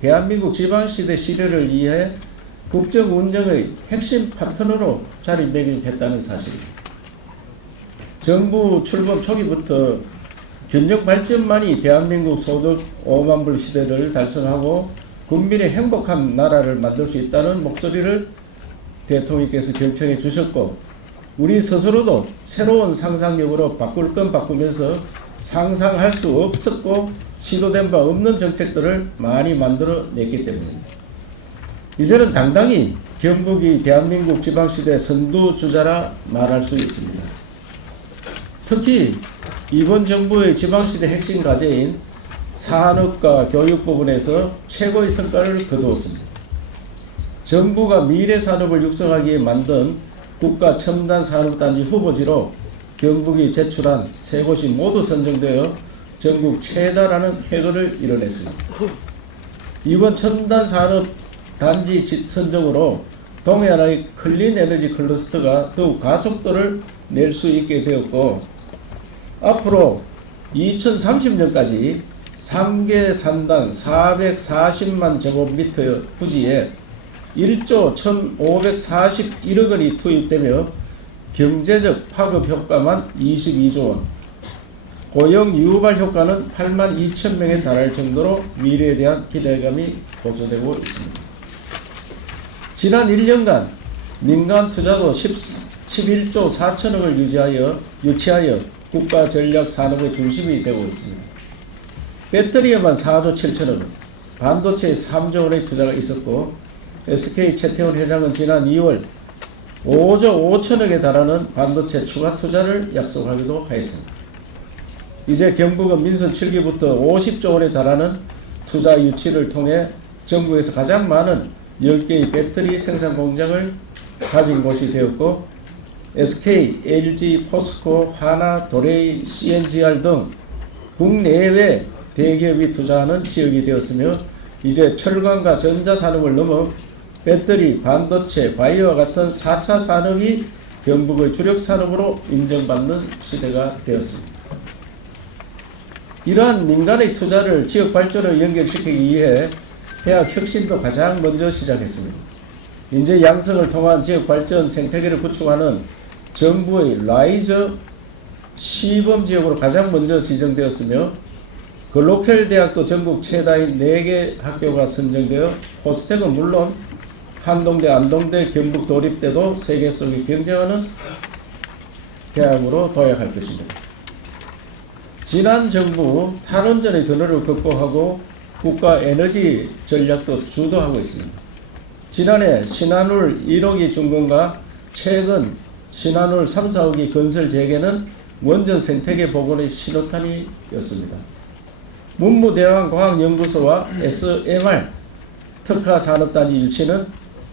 대한민국 지방시대 시대를 위해 국정 운영의 핵심 파트너로 자리매김했다는 사실입니다. 정부 출범 초기부터 균형 발전만이 대한민국 소득 5만 불 시대를 달성하고 국민의 행복한 나라를 만들 수 있다는 목소리를 대통령께서 결정해 주셨고, 우리 스스로도 새로운 상상력으로 바꿀 건 바꾸면서 상상할 수 없었고 시도된 바 없는 정책들을 많이 만들어냈기 때문입니다. 이제는 당당히 경북이 대한민국 지방시대 선두주자라 말할 수 있습니다. 특히 이번 정부의 지방시대 핵심 과제인 산업과 교육 부분에서 최고의 성과를 거두었습니다. 정부가 미래 산업을 육성하기 위해 만든 국가 첨단 산업단지 후보지로 경북이 제출한 세 곳이 모두 선정되어 전국 최다라는 쾌거를 이뤄냈습니다. 이번 첨단 산업단지 선정으로 동해안의 클린 에너지 클러스터가 더욱 가속도를 낼 수 있게 되었고, 앞으로 2030년까지 3개 산단 440만 제곱미터 부지에 1조 1,541억 원이 투입되며 경제적 파급 효과만 22조 원, 고용 유발 효과는 8만 2천 명에 달할 정도로 미래에 대한 기대감이 고조되고 있습니다. 지난 1년간 민간 투자도 11조 4천억을 유치하여 국가 전략 산업의 중심이 되고 있습니다. 배터리에만 4조 7천억 원, 반도체에 3조 원의 투자가 있었고, SK 최태원 회장은 지난 2월 5조 5천억에 달하는 반도체 추가 투자를 약속하기도 하였습니다. 이제 경북은 민선 7기부터 50조 원에 달하는 투자 유치를 통해 전국에서 가장 많은 10개의 배터리 생산 공장을 가진 곳이 되었고, SK, LG, 포스코, 하나, 도레이, CNGR 등 국내외 대기업이 투자하는 지역이 되었으며, 이제 철강과 전자산업을 넘어 배터리, 반도체, 바이오와 같은 4차 산업이 경북의 주력 산업으로 인정받는 시대가 되었습니다. 이러한 민간의 투자를 지역 발전으로 연결시키기 위해 해학 혁신도 가장 먼저 시작했습니다. 인재 양성을 통한 지역 발전 생태계를 구축하는 정부의 라이저 시범 지역으로 가장 먼저 지정되었으며, 글로컬 대학도 전국 최다인 4개 학교가 선정되어 호스텍은 물론 한동대, 안동대, 경북 도립대도 세계 속에 경쟁하는 대학으로 도약할 것입니다. 지난 정부 탈원전의 근원을 극복하고 국가 에너지 전략도 주도하고 있습니다. 지난해 신한울 1호기 준공과 최근 신한울 3, 4호기 건설 재개는 원전 생태계 복원의 신호탄이었습니다. 문무대왕과학연구소와 SMR 특화산업단지 유치는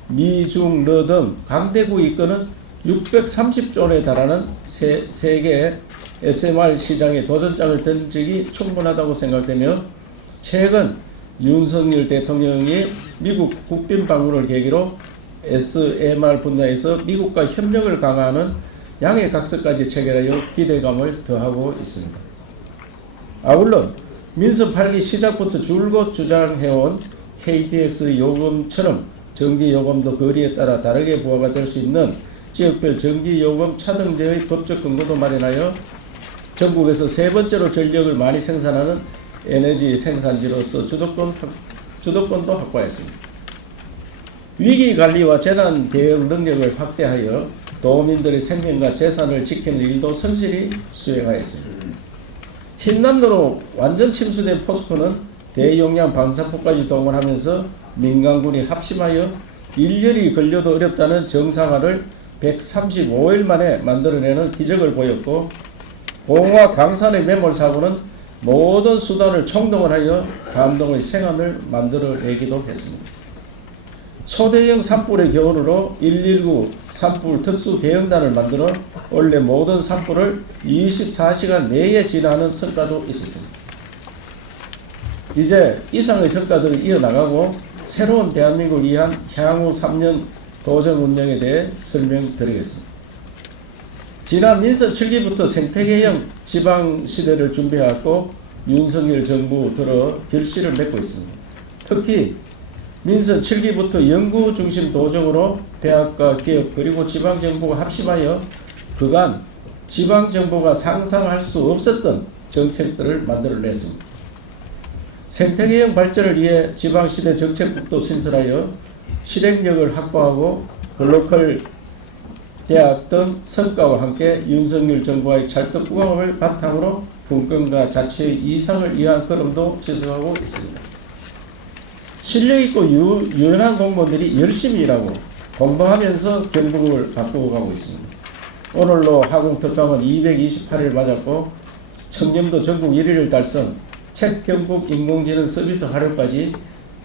미중러 등 강대구 이끄는 630조 원에 달하는 세계 SMR 시장에 도전장을 던지기 충분하다고 생각되며, 최근 윤석열 대통령이 미국 국빈 방문을 계기로 SMR 분야에서 미국과 협력을 강화하는 양해각서까지 체결하여 기대감을 더하고 있습니다. 아울러 민선 8기 시작부터 줄곧 주장해온 KTX 요금처럼 전기요금도 거리에 따라 다르게 부과가 될 수 있는 지역별 전기요금 차등제의 법적 근거도 마련하여 전국에서 세 번째로 전력을 많이 생산하는 에너지 생산지로서 주도권도 확보했습니다. 위기관리와 재난 대응 능력을 확대하여 도민들의 생명과 재산을 지키는 일도 성실히 수행하였습니다. 흰남노로 완전 침수된 포스코는 대용량 방사포까지 동원하면서 민간군이 합심하여 1년이 걸려도 어렵다는 정상화를 135일 만에 만들어내는 기적을 보였고, 봉화 광산의 매몰사고는 모든 수단을 총동원하여 감동의 생안을 만들어내기도 했습니다. 초대형 산불의 교훈으로 119 산불 특수 대응단을 만들어 원래 모든 산불을 24시간 내에 진화하는 성과도 있었습니다. 이제 이상의 성과들을 이어나가고 새로운 대한민국을 위한 향후 3년 도정 운영에 대해 설명드리겠습니다. 지난 민선 7기부터 생태계형 지방시대를 준비해왔고 윤석열 정부 들어 결실을 맺고 있습니다. 특히 민선 7기부터 연구 중심 도정으로 대학과 기업 그리고 지방정부가 합심하여 그간 지방정부가 상상할 수 없었던 정책들을 만들어냈습니다. 생태계형 발전을 위해 지방시대 정책국도 신설하여 실행력을 확보하고 글로컬 대학 등 성과와 함께 윤석열 정부와의 찰떡궁합을 바탕으로 분권과 자치의 이상을 위한 걸음도 지속하고 있습니다. 실력있고 유연한 공무원들이 열심히 일하고 공부하면서 경북을 바꾸고 가고 있습니다. 오늘로 하공특강은 228일 맞았고 청렴도 전국 1위를 달성, 책 경북 인공지능 서비스 활용까지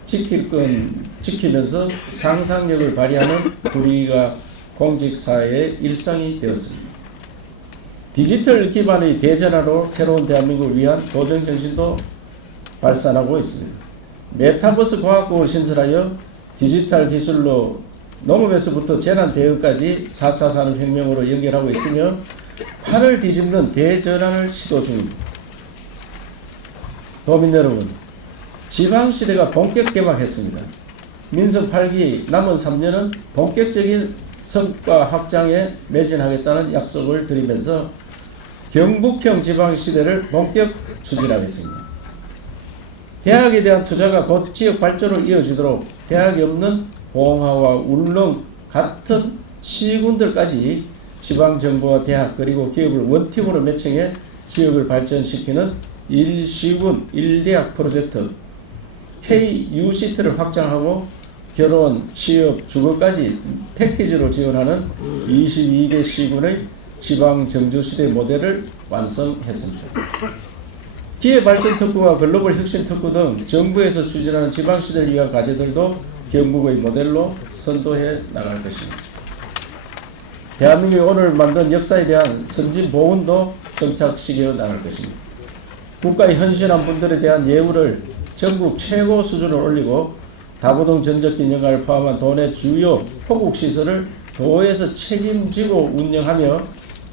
지키면서 상상력을 발휘하는 우리가 공직사회의 일상이 되었습니다. 디지털 기반의 대전화로 새로운 대한민국을 위한 도전정신도 발산하고 있습니다. 메타버스 과학국을 신설하여 디지털 기술로 농업에서부터 재난 대응까지 4차 산업혁명으로 연결하고 있으며 판을 뒤집는 대전환을 시도 중입니다. 도민 여러분, 지방시대가 본격 개막했습니다. 민선 8기 남은 3년은 본격적인 성과 확장에 매진하겠다는 약속을 드리면서 경북형 지방시대를 본격 추진하겠습니다. 대학에 대한 투자가 곧 지역 발전으로 이어지도록 대학이 없는 봉화와 울릉 같은 시군들까지 지방정부와 대학 그리고 기업을 원팀으로 매칭해 지역을 발전시키는 1시군 1대학 프로젝트 KUCT를 확장하고 결혼, 취업, 주거까지 패키지로 지원하는 22개 시군의 지방정주시대 모델을 완성했습니다. 기회발전특구와 글로벌 혁신특구 등 정부에서 추진하는 지방시대를 위한 과제들도 경북의 모델로 선도해 나갈 것입니다. 대한민국이 오늘 만든 역사에 대한 선진보훈도 정착시켜 나갈 것입니다. 국가에 헌신한 분들에 대한 예우를 전국 최고 수준으로 올리고 다부동 전적기념관을 포함한 도내 주요 포국시설을 도에서 책임지고 운영하며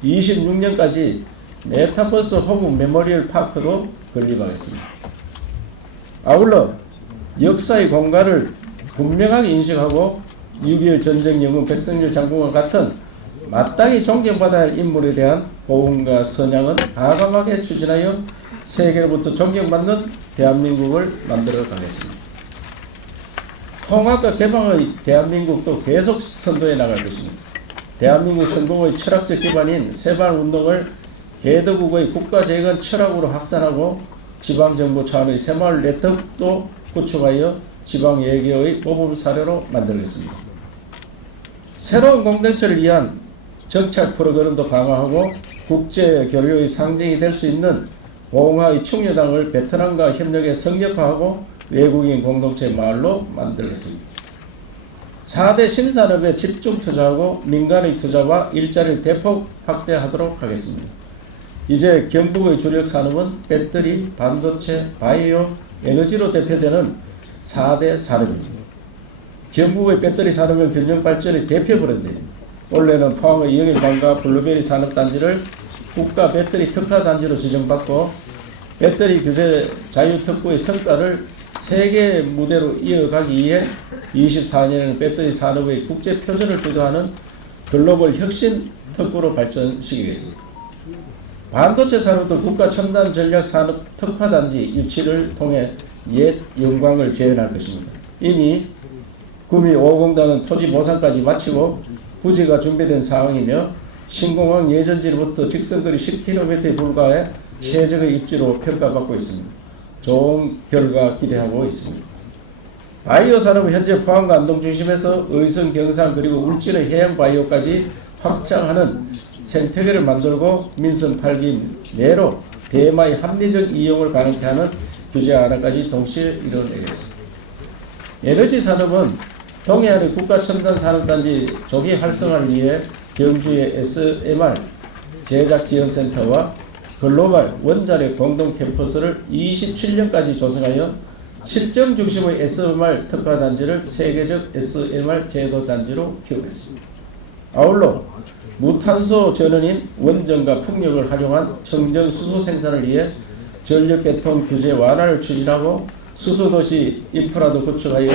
26년까지 메타버스 호국 메모리얼 파크도 건립하겠습니다. 아울러 역사의 공간을 분명하게 인식하고 6.25 전쟁 영웅 백성열 장군과 같은 마땅히 존경받아야 할 인물에 대한 보훈과 선양은 과감하게 추진하여 세계로부터 존경받는 대한민국을 만들어 가겠습니다. 통합과 개방의 대한민국도 계속 선도해 나갈 것입니다. 대한민국 성공의 철학적 기반인 새마을운동을 개도국의 국가재건 철학으로 확산하고 지방정부 차원의 새마을 네트워크도 구축하여 지방예계의 모범 사례로 만들겠습니다. 새로운 공동체를 위한 정착 프로그램도 강화하고 국제교류의 상징이 될 수 있는 봉화의 충녀당을 베트남과 협력에 성역화하고 외국인 공동체 마을로 만들겠습니다. 4대 신산업에 집중 투자하고 민간의 투자와 일자리를 대폭 확대하도록 하겠습니다. 이제 경북의 주력 산업은 배터리, 반도체, 바이오, 에너지로 대표되는 4대 산업입니다. 경북의 배터리 산업은 균형 발전의 대표 브랜드입니다. 올해는 포항의 영일반과 블루베리 산업단지를 국가 배터리 특화단지로 지정받고 배터리 규제 자유특구의 성과를 세계 무대로 이어가기 위해 24년에는 배터리 산업의 국제 표준을 주도하는 글로벌 혁신 특구로 발전시키겠습니다. 반도체 산업도 국가 첨단 전략 산업 특화단지 유치를 통해 옛 영광을 재현할 것입니다. 이미 구미 5공단은 토지 보상까지 마치고 부지가 준비된 상황이며 신공항 예전지로부터 직선거리 10km에 불과해 최적의 입지로 평가받고 있습니다. 좋은 결과 기대하고 있습니다. 바이오 산업은 현재 포항과 안동 중심에서 의성, 경상 그리고 울진의 해양 바이오까지 확장하는 생태계를 만들고 민선 8기 내로 대마의 합리적 이용을 가능케 하는 규제 하나까지 동시에 이뤄내겠습니다. 에너지 산업은 동해안의 국가 첨단 산업단지 조기 활성화를 위해 경주의 SMR 제작지원센터와 글로벌 원자력 공동 캠퍼스를 27년까지 조성하여 실정 중심의 SMR 특화단지를 세계적 SMR 제도단지로 키우겠습니다. 아울러 무탄소 전원인 원전과 풍력을 활용한 청정 수소 생산을 위해 전력 개통 규제 완화를 추진하고 수소도시 인프라도 구축하여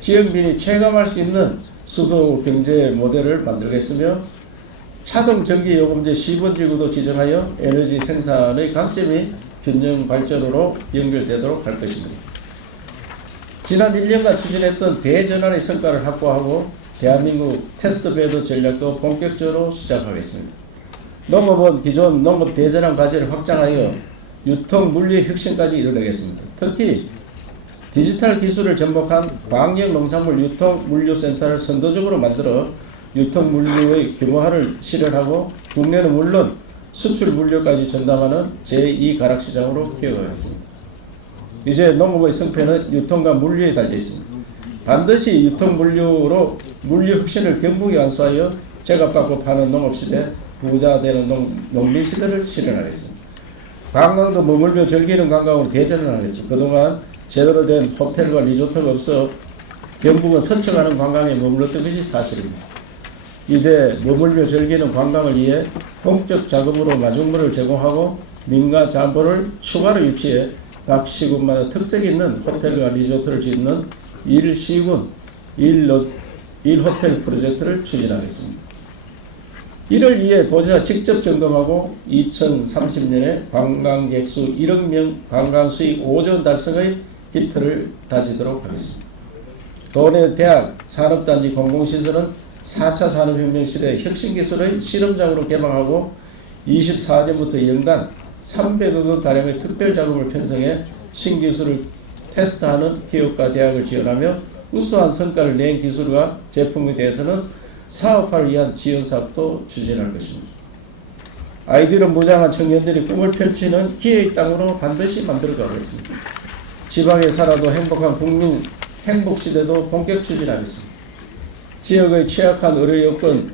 지역민이 체감할 수 있는 수소 경제 모델을 만들겠으며 차등 전기 요금제 시범지구도 지정하여 에너지 생산의 강점이 균형 발전으로 연결되도록 할 것입니다. 지난 1년간 추진했던 대전환의 성과를 확보하고 대한민국 테스트베드 전략도 본격적으로 시작하겠습니다. 농업은 기존 농업 대전환 과제를 확장하여 유통 물리 혁신까지 이뤄내겠습니다. 특히 디지털 기술을 접목한 광역 농산물 유통 물류센터를 선도적으로 만들어 유통 물류의 규모화를 실현하고 국내는 물론 수출 물류까지 전담하는 제2 가락시장으로 키워가겠습니다. 이제 농업의 성패는 유통과 물류에 달려 있습니다. 반드시 유통 물류로 물류 혁신을 경북에 안수하여 제값받고 파는 농업시대, 부자 되는 농민시대를 실현하겠습니다. 관광도 머물며 즐기는 관광으로 대전을 하겠습니다. 그동안 제대로 된 호텔과 리조트가 없어 경북은 서쳐가는 관광에 머물렀던 것이 사실입니다. 이제 머물며 즐기는 관광을 위해 공적 자금으로 마중물을 제공하고 민가 자본을 추가로 유치해 각 시군마다 특색 있는 호텔과 리조트를 짓는 1시군 1호텔 프로젝트를 추진하겠습니다. 이를 위해 도지사 직접 점검하고 2030년에 관광객 수 1억 명, 관광 수익 5조 달성의 기틀을 다지도록 하겠습니다. 도내 대학, 산업단지, 공공시설은 4차 산업혁명 시대의 혁신기술의 실험장으로 개방하고 24년부터 연간 300억 원가량의 특별자금을 편성해 신기술을 테스트하는 기업과 대학을 지원하며 우수한 성과를 낸 기술과 제품에 대해서는 사업화를 위한 지원사업도 추진할 것입니다. 아이디어로 무장한 청년들이 꿈을 펼치는 기회의 땅으로 반드시 만들어가겠습니다. 지방에 살아도 행복한 국민 행복시대도 본격 추진하겠습니다. 지역의 취약한 의료 여건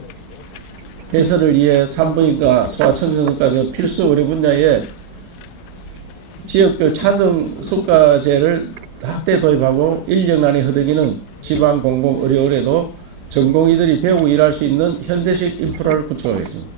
개선을 위해 산부인과 소아청소년과 등 필수 의료 분야에 지역별 차등 수가제를 확대 도입하고 인력난이 허덕이는 지방 공공 의료원에도 전공의들이 배우고 일할 수 있는 현대식 인프라를 구축하겠습니다.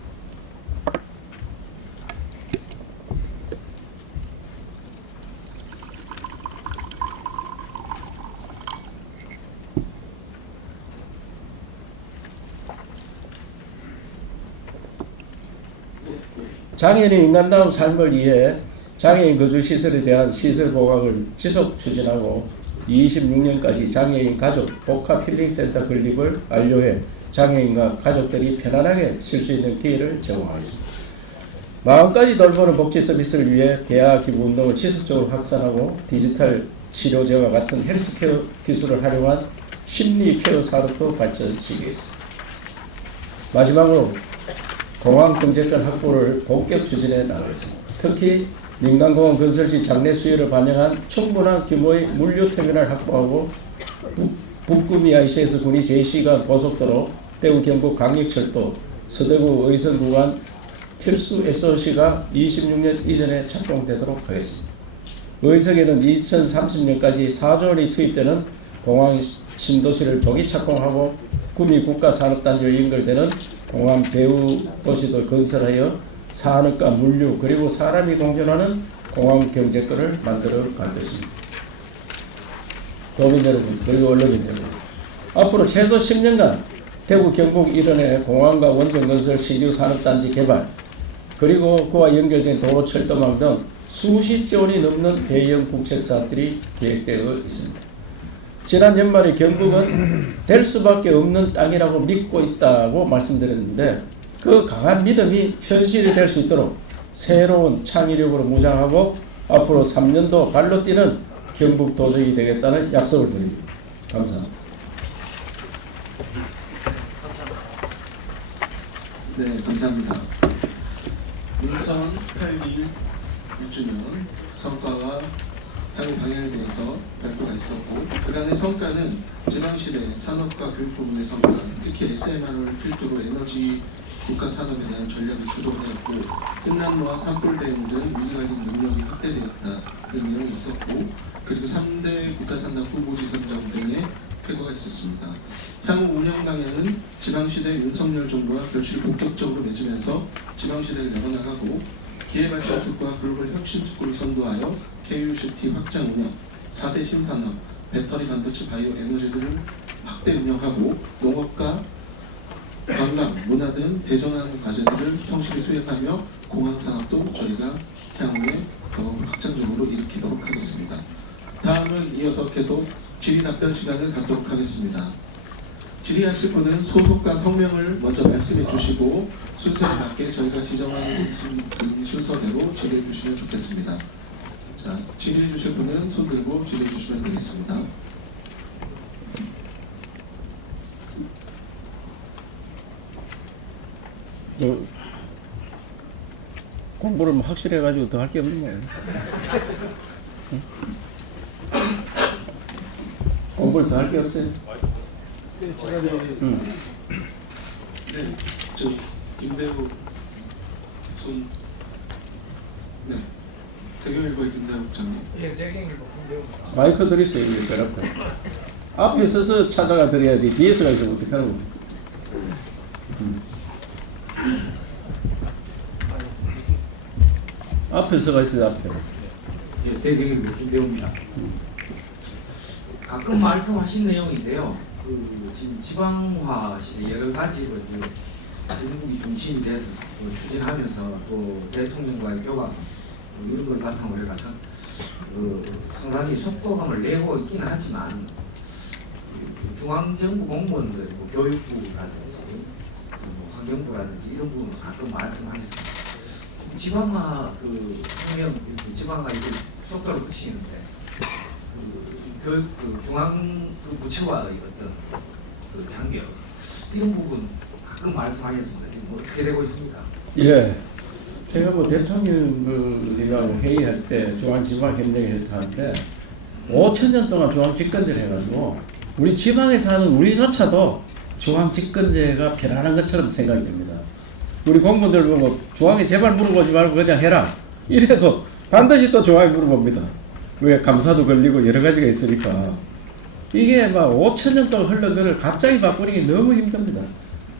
장애인의 인간다운 삶을 위해 장애인 거주시설에 대한 시설 보강을 지속 추진하고 26년까지 장애인 가족 복합 힐링센터 건립을 완료해 장애인과 가족들이 편안하게 쉴 수 있는 기회를 제공하겠습니다. 마음까지 돌보는 복지 서비스를 위해 대화 기부 운동을 지속적으로 확산하고 디지털 치료제와 같은 헬스케어 기술을 활용한 심리케어 산업도 발전시키겠습니다. 마지막으로 공항 경제권 확보를 본격 추진해 나가겠습니다. 특히 민간공항 건설 시 장내 수요를 반영한 충분한 규모의 물류터미널 확보하고 북구미 ICS 군이 제2시간 고속도로, 대구 경북 강력철도, 서대구 의선 구간 필수 SOC가 26년 이전에 착공되도록 하겠습니다. 의석에는 2030년까지 4조 원이 투입되는 공항 신도시를 조기 착공하고 구미 국가산업단지와 연결되는 공항 배후 도시도 건설하여 산업과 물류 그리고 사람이 공존하는 공항 경제권을 만들어 갈 것입니다. 도민 여러분 그리고 언론인 여러분, 앞으로 최소 10년간 대구 경북 일원의 공항과 원전 건설 신규 산업단지 개발 그리고 그와 연결된 도로 철도망 등 수십조 원이 넘는 대형 국책사업들이 계획되어 있습니다. 지난 연말에 경북은 될 수밖에 없는 땅이라고 믿고 있다고 말씀드렸는데 그 강한 믿음이 현실이 될 수 있도록 새로운 창의력으로 무장하고 앞으로 3년도 발로 뛰는 경북도정이 되겠다는 약속을 드립니다. 감사합니다. 네, 감사합니다. 민선 8기 6주년 성과와 향후 방향에 대해서 발표가 있었고 그간의 성과는 지방시대 산업과 교육 부문의 성과, 특히 SMR을 필두로 에너지 국가산업에 대한 전략을 주도하였고 끝남로와 산불대응 등 위기관리 능력이 확대되었다는 내용이 있었고 그리고 3대 국가산납 후보지 선정 등의 쾌거가 있었습니다. 향후 운영 방향은 지방시대 윤석열 정부와 결실을 본격적으로 맺으면서 지방시대를 열어나가고 기회발전 특구와 글로벌 혁신 특구를 선도하여 KUCT 확장 운영, 4대 신산업, 배터리 반도체 바이오 에너지들을 확대 운영하고 농업과 관광, 문화 등 대전환 과제들을 성실히 수행하며 공항 산업도 저희가 향후에 더 확장적으로 일으키도록 하겠습니다. 다음은 이어서 계속 질의 답변 시간을 갖도록 하겠습니다. 질의하실 분은 소속과 성명을 먼저 말씀해 주시고 순서에 맞게 저희가 지정한 순서대로 질의해 주시면 좋겠습니다. 자, 질의해 주실 분은 손 들고 질의해 주시면 되겠습니다. 공부를 뭐 확실히 해가지고 더 할 게 없는 거예요. 응? 공부를 더 할 게 없어요. 응. 네, 저 김대우 손. 네, 대경일보의 김대우 국장님. 예, 대경일보 김대우. 마이크 들이세요, 이게 별 앞에 서서 찾아가 드려야지, 뒤에서 가서 어떻게 하라고. 앞에 서가 있어요, 앞에. 예, 대경일보 김대우입니다. 가끔 말씀하신 내용인데요. 지금 지방화 시대 여러 가지로 전국이 중심이 돼서 추진하면서 또 대통령과의 교감 이런 걸 바탕으로 해서 상당히 속도감을 내고 있긴 하지만 중앙정부 공무원들, 교육부라든지 환경부라든지 이런 부분 가끔 말씀하셨습니다. 지방화 혁명, 지방화 이걸 속도를 붙이는데 교육 중앙 부처와의 어떤 장벽 이런 부분 가끔 말씀하셨습니다. 지금 어떻게 되고 있습니까? 예. 제가 뭐 대통령이랑 회의할 때 중앙지방협력을 할 때 5,000년 동안 중앙집권제를 해가지고 우리 지방에 사는 우리조차도 중앙집권제가 편안한 것처럼 생각이 됩니다. 우리 공무원들 보고 중앙에 제발 물어보지 말고 그냥 해라 이래도 반드시 또 중앙에 물어봅니다. 왜 감사도 걸리고 여러 가지가 있으니까 이게 막 5,000년 동안 흘러간 거를 갑자기 바꾸는 게 너무 힘듭니다.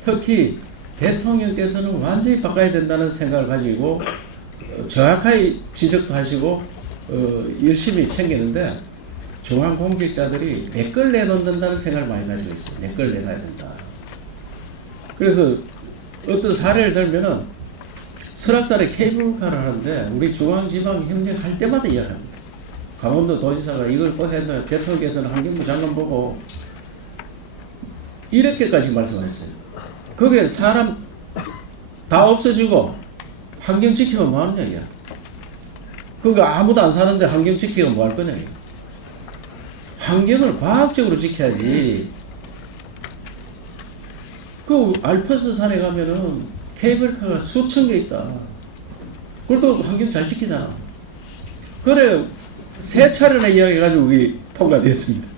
특히 대통령께서는 완전히 바꿔야 된다는 생각을 가지고 정확하게 지적도 하시고 열심히 챙기는데 중앙 공직자들이 내 걸 내놓는다는 생각을 많이 가지고 있어요. 내 걸 내놔야 된다. 그래서 어떤 사례를 들면은 설악산에 케이블카를 하는데 우리 중앙지방 협력할 때마다 이야기합니다. 강원도 도지사가 이걸 꼭 했나 대통령께서는 환경부 장관 보고 이렇게까지 말씀하셨어요. 거기에 사람 다 없어지고 환경 지키면 뭐 하느냐 이야. 그거 아무도 안 사는데 환경 지키면 뭐 할 거냐 이야. 환경을 과학적으로 지켜야지. 그 알프스 산에 가면은 케이블카가 수천 개 있다. 그래도 환경 잘 지키잖아. 그래 세 차례나 이야기해가지고 우리 통과됐습니다.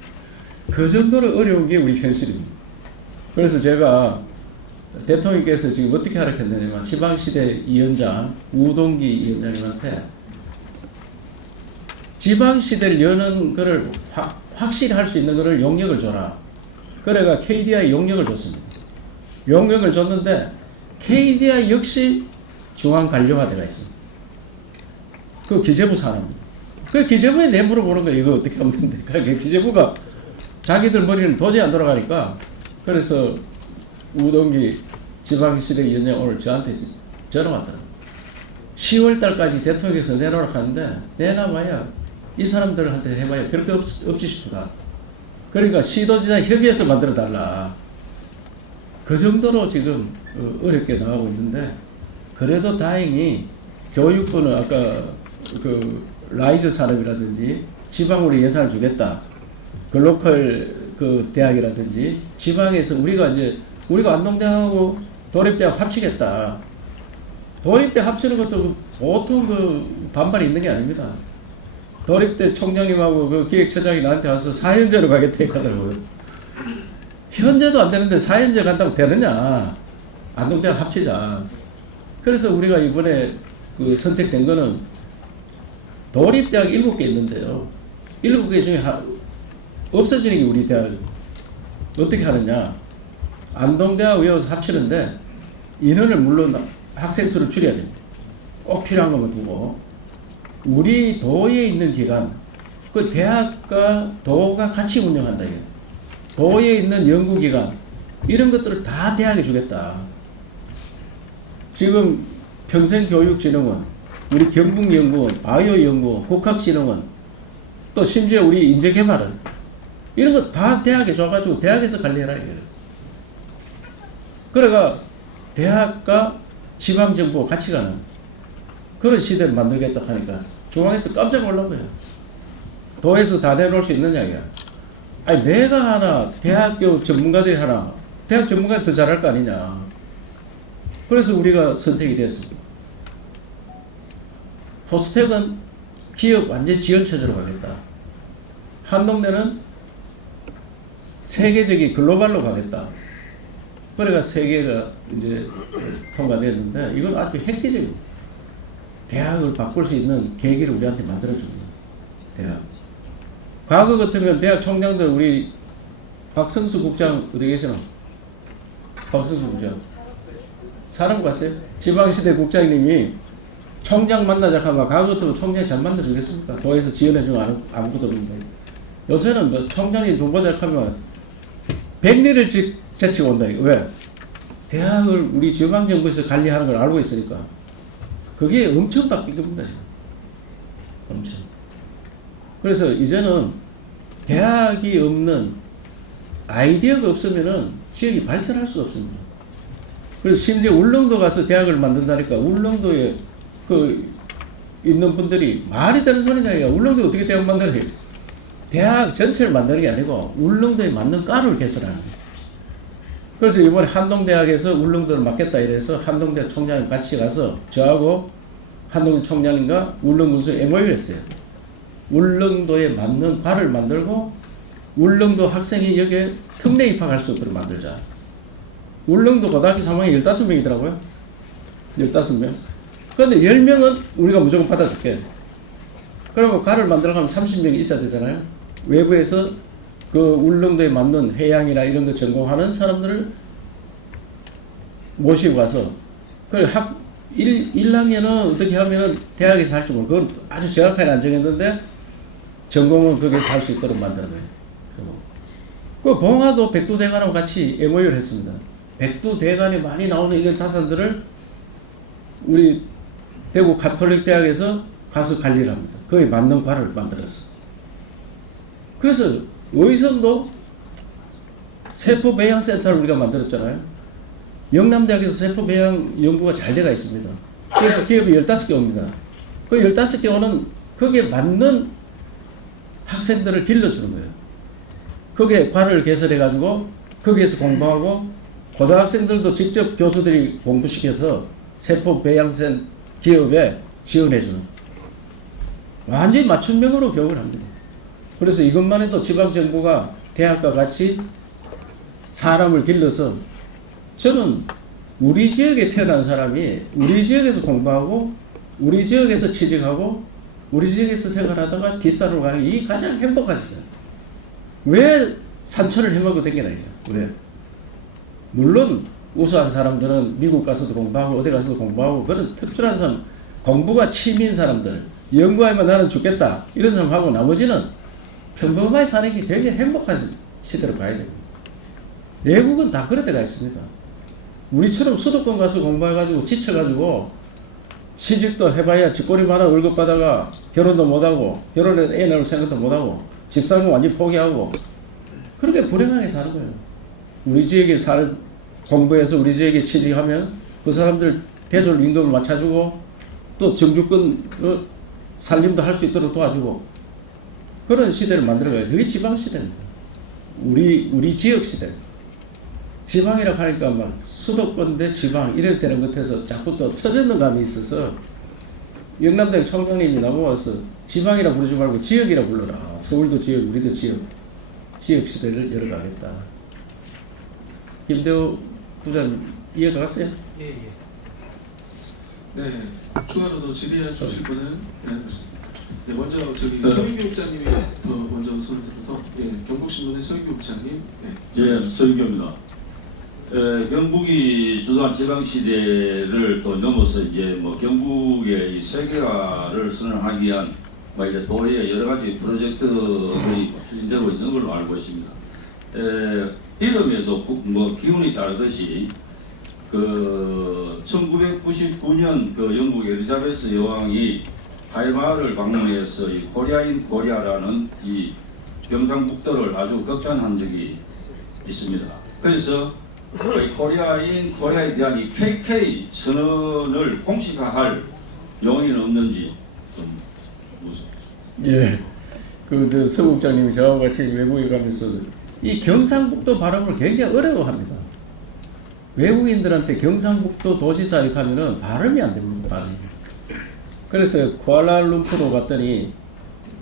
그 정도로 어려운 게 우리 현실입니다. 그래서 제가 대통령께서 지금 어떻게 하락했느냐면 지방시대 위원장 우동기 위원장님한테 지방시대를 여는 거를 확실히 할 수 있는 거를 용역을 줘라. 그래가 KDI 용역을 줬습니다. 용역을 줬는데 KDI 역시 중앙관료화되어 있습니다. 그 기재부 사람입니다. 그 기재부에 내 물어보는 거예요. 이거 어떻게 하면 된대. 그러니까 기재부가 자기들 머리는 도저히 안 돌아가니까 그래서 우동기 지방시대위원장 오늘 저한테 전화 왔더라고요. 10월 달까지 대통령께서 내놓으라고 하는데 내놔봐야 이 사람들한테 해봐야 별거 없지 싶다. 그러니까 시도지사 협의해서 만들어 달라. 그 정도로 지금 어렵게 나가고 있는데 그래도 다행히 교육부는 아까 그 라이즈 산업이라든지 지방으로 예산을 주겠다. 글로컬 그 대학이라든지 지방에서 우리가 안동대하고 도립대학 합치겠다. 도립대 합치는 것도 보통 그 반발이 있는 게 아닙니다. 도립대 총장님하고 그 기획처장이 나한테 와서 4연제로 가겠다 했거든요. 현재도 안 되는데 4연제 간다고 되느냐. 안동대학 합치자. 그래서 우리가 이번에 그 선택된 거는 도립대학 7개 있는데요. 7개 중에 없어지는 게 우리 대학. 어떻게 하느냐. 안동대학 외워서 합치는데 인원을 물론 학생 수를 줄여야 됩니다. 꼭 필요한 것만 두고 우리 도에 있는 기관 그 대학과 도가 같이 운영한다. 이게. 도에 있는 연구기관 이런 것들을 다 대학에 주겠다. 지금 평생교육진흥원, 우리 경북연구원, 바이오연구원, 국학진흥원, 또 심지어 우리 인재개발은 이런 거 다 대학에 줘가지고 대학에서 관리해라 이거예요. 그래가 대학과 지방정부가 같이 가는 그런 시대를 만들겠다 하니까 중앙에서 깜짝 놀란 거예요. 도에서 다 내놓을 수 있느냐 이야. 아니 내가 하나, 대학교 전문가들이 하나, 대학 전문가들이 더 잘할 거 아니냐. 그래서 우리가 선택이 됐습니다. 포스텍은 기업 완전 지원 체제로 가겠다. 한동대는 세계적인 글로벌로 가겠다. 그래가 세 개가 이제 통과됐는데 이건 아주 획기적인 대학을 바꿀 수 있는 계기를 우리한테 만들어줍니다. 대학. 과거 같으면 대학 총장들 우리 박성수 국장 어디 계시나? 박성수 국장. 사람 갔어요? 지방시대 국장님이 총장 만나자 하면 과거 같으면 총장 잘 만나주겠습니까? 도에서 지원해주면 아무것도 없는데. 요새는 뭐 총장이 정보자 하면 100리를 제치고 온다. 왜? 대학을 우리 지방정부에서 관리하는 걸 알고 있으니까. 그게 엄청 바뀐 겁니다. 엄청. 그래서 이제는 대학이 없는 아이디어가 없으면은 지역이 발전할 수가 없습니다. 그래서 심지어 울릉도 가서 대학을 만든다니까 울릉도에 그 있는 분들이 말이 되는 소리냐 이거. 울릉도에 어떻게 대학 만드는 거예요? 대학 전체를 만드는 게 아니고 울릉도에 맞는 과를 개설하는 거예요. 그래서 이번에 한동대학에서 울릉도를 맡겠다 이래서 한동대 총장이 같이 가서 저하고 한동대 총장님과 울릉군수 MOU를 했어요. 울릉도에 맞는 과를 만들고 울릉도 학생이 여기에 특례 입학할 수 있도록 만들자. 울릉도 고등학교 3학년 15명이더라고요. 15명. 그런데 10명은 우리가 무조건 받아줄게. 그러면 과를 만들어가면 30명이 있어야 되잖아요. 외부에서 그 울릉도에 맞는 해양이나 이런 거 전공하는 사람들을 모시고 가서 그 1학년은 어떻게 하면은 대학에서 할 줄 모르고 그건 아주 정확하게 안 정했는데 전공은 거기서 할 수 있도록 만드는 거예요. 그 봉화도 백두대간하고 같이 MOU를 했습니다. 백두대간에 많이 나오는 이런 자산들을 우리 대구 가톨릭 대학에서 가서 관리를 합니다. 거기에 맞는 과를 만들었어. 그래서 의성도 세포배양센터를 우리가 만들었잖아요. 영남대학에서 세포배양 연구가 잘 돼가 있습니다. 그래서 기업이 15개 옵니다. 그 15개 오는 거기에 맞는 학생들을 길러주는 거예요. 거기에 과를 개설해가지고 거기에서 공부하고 고등학생들도 직접 교수들이 공부시켜서 세포배양센 기업에 지원해주는 완전히 맞춤형으로 교육을 합니다. 그래서 이것만 해도 지방정부가 대학과 같이 사람을 길러서 저는 우리 지역에 태어난 사람이 우리 지역에서 공부하고 우리 지역에서 취직하고 우리 지역에서 생활하다가 뒷산으로 가는 게 가장 행복하시죠. 왜 산천을 헤매고 다니나 이거. 왜? 물론 우수한 사람들은 미국 가서도 공부하고 어디 가서도 공부하고 그런 특출한 사람, 공부가 취미인 사람들, 연구하면 나는 죽겠다 이런 사람하고 나머지는 평범하게 사는 게 굉장히 행복한 시대로 가야 됩니다. 외국은 다 그런 데가 있습니다. 우리처럼 수도권 가서 공부해가지고 지쳐가지고 시집도 해봐야 쥐꼬리만 원 월급 받아가 결혼도 못하고 결혼해서 애 낳을 생각도 못하고 집 사는 거 완전히 포기하고 그렇게 불행하게 사는 거예요. 우리 지역에 공부해서 우리 지역에 취직하면 그 사람들 대졸 임금을 맞춰주고 또 정주권 살림도 할 수 있도록 도와주고 그런 시대를 만들어가요. 그게 지방 시대입니다. 우리 지역 시대. 지방이라 하니까 막 수도권 대 지방 이럴 때는 것에서 자꾸 또 처졌는 감이 있어서 영남대 총장님이 나와서 지방이라 부르지 말고 지역이라 불러라. 서울도 지역, 우리도 지역. 지역 시대를 열어가겠다. 김대호 부장님 이해가 갔어요? 예. 네, 추가로 더 질의해 주실 분은 그렇습니다. 네, 먼저 저기 서인규 국장님이 더 먼저 손을 들어서 경북신문의 서인규 국장님. 예, 서인규입니다. 경북이 주도한 지방시대를 또 넘어서 이제 뭐 경북의 이 세계화를 선언하기 위한 뭐 이제 도리에 여러 가지 프로젝트들이 추진되고 있는 걸로 알고 있습니다. 이름에도 뭐 기운이 다르듯이 그 1999년 그 영국 엘리자베스 여왕이 하이마을을 방문해서 이 코리아인 코리아라는 이 경상북도를 아주 극찬한 적이 있습니다. 그래서 이 코리아인 코리아에 대한 이 KK 선언을 공식화할 용의는 없는지 좀 무섭습니다. 예. 그 서국장님이 저하고 같이 외국에 가면서 이 경상북도 발음을 굉장히 어려워합니다. 외국인들한테 경상북도 도지사 이렇게 하면은 발음이 안 됩니다. 발음이. 그래서 쿠알라룸푸르 갔더니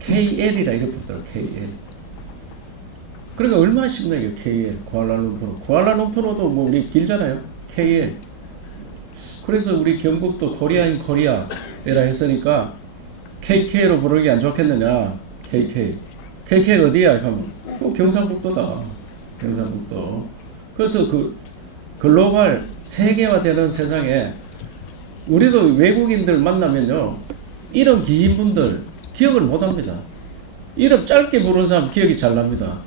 KL이라 이렇게 붙더라고요. KL. 그러니까 얼마나 쉽나 이게 KL, 쿠알라룸푸르. 쿠알라룸푸르도 뭐 우리 길잖아요. KL. 그래서 우리 경북도 코리아인 코리아라 했으니까 KK로 부르기 안 좋겠느냐. KK. KK 어디야? 하면 경상북도다. 경상북도. 그래서 그 글로벌 세계화되는 세상에 우리도 외국인들 만나면요. 이름 긴 분들 기억을 못 합니다. 이름 짧게 부르는 사람 기억이 잘 납니다.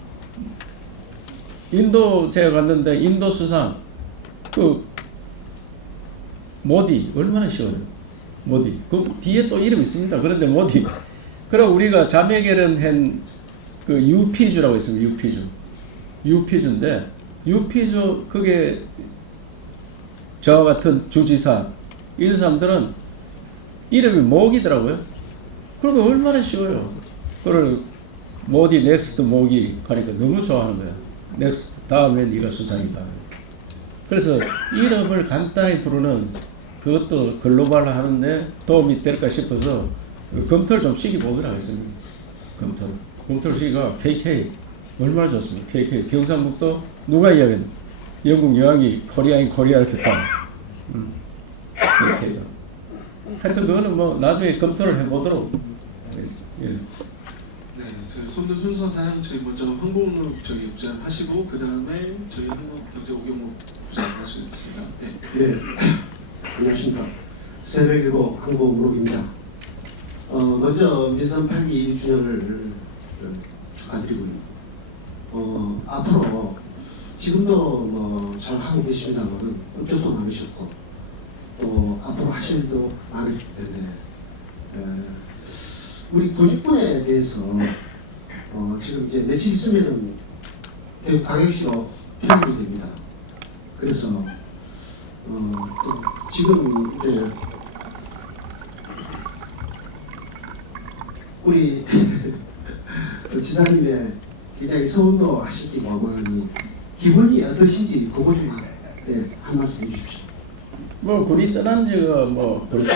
인도 제가 갔는데 인도 수상 그 모디 얼마나 쉬워요. 모디 그 뒤에 또 이름 있습니다. 그런데 모디 그럼 우리가 자매 결혼한 그 유피주라고 있습니다. 유피주인데 유피주 그게 저와 같은 주지사 이런 사람들은 이름이 목이더라고요. 그러니까 얼마나 쉬워요. 그걸 모디 넥스트 목이 가니까 너무 좋아하는 거야. 넥스트 다음에 네가 수상이다. 그래서 이름을 간단히 부르는 그것도 글로벌화 하는데 도움이 될까 싶어서 검토를 좀 시켜보도록 하겠습니다. 검토를 시키가 KK 얼마나 좋습니까? KK 경상북도 누가 이야기했나? 영국 여왕이 코리아인 코리아를 했다. KK가. 하여튼 그거는 뭐 나중에 검토를 해보도록 하겠습니다. 예. 네, 저희 손든 순서상 저희 먼저 황봉우 저기 부장 하시고 그 다음에 저희 한국경제 오경호 부장 하시겠습니다. 네. 네, 안녕하십니까. 새벽이고 한국무록입니다. 먼저 민선 8기 1주년을 축하드리고요. 앞으로 지금도 뭐 잘 하고 계십니다만 업적도 많으셨고 또 앞으로 하실 일도 많으실 텐데 우리 군인분에 대해서 지금 이제 며칠 있으면은 교육 방역시로 편입이 됩니다. 그래서 또 지금 이제 우리 그 지사님의 굉장히 서운도 하시기 어마어마하니 기분이 어떠신지 그거 좀 한 말씀 해주십시오. 뭐 군이 떠난 지가 뭐 벌써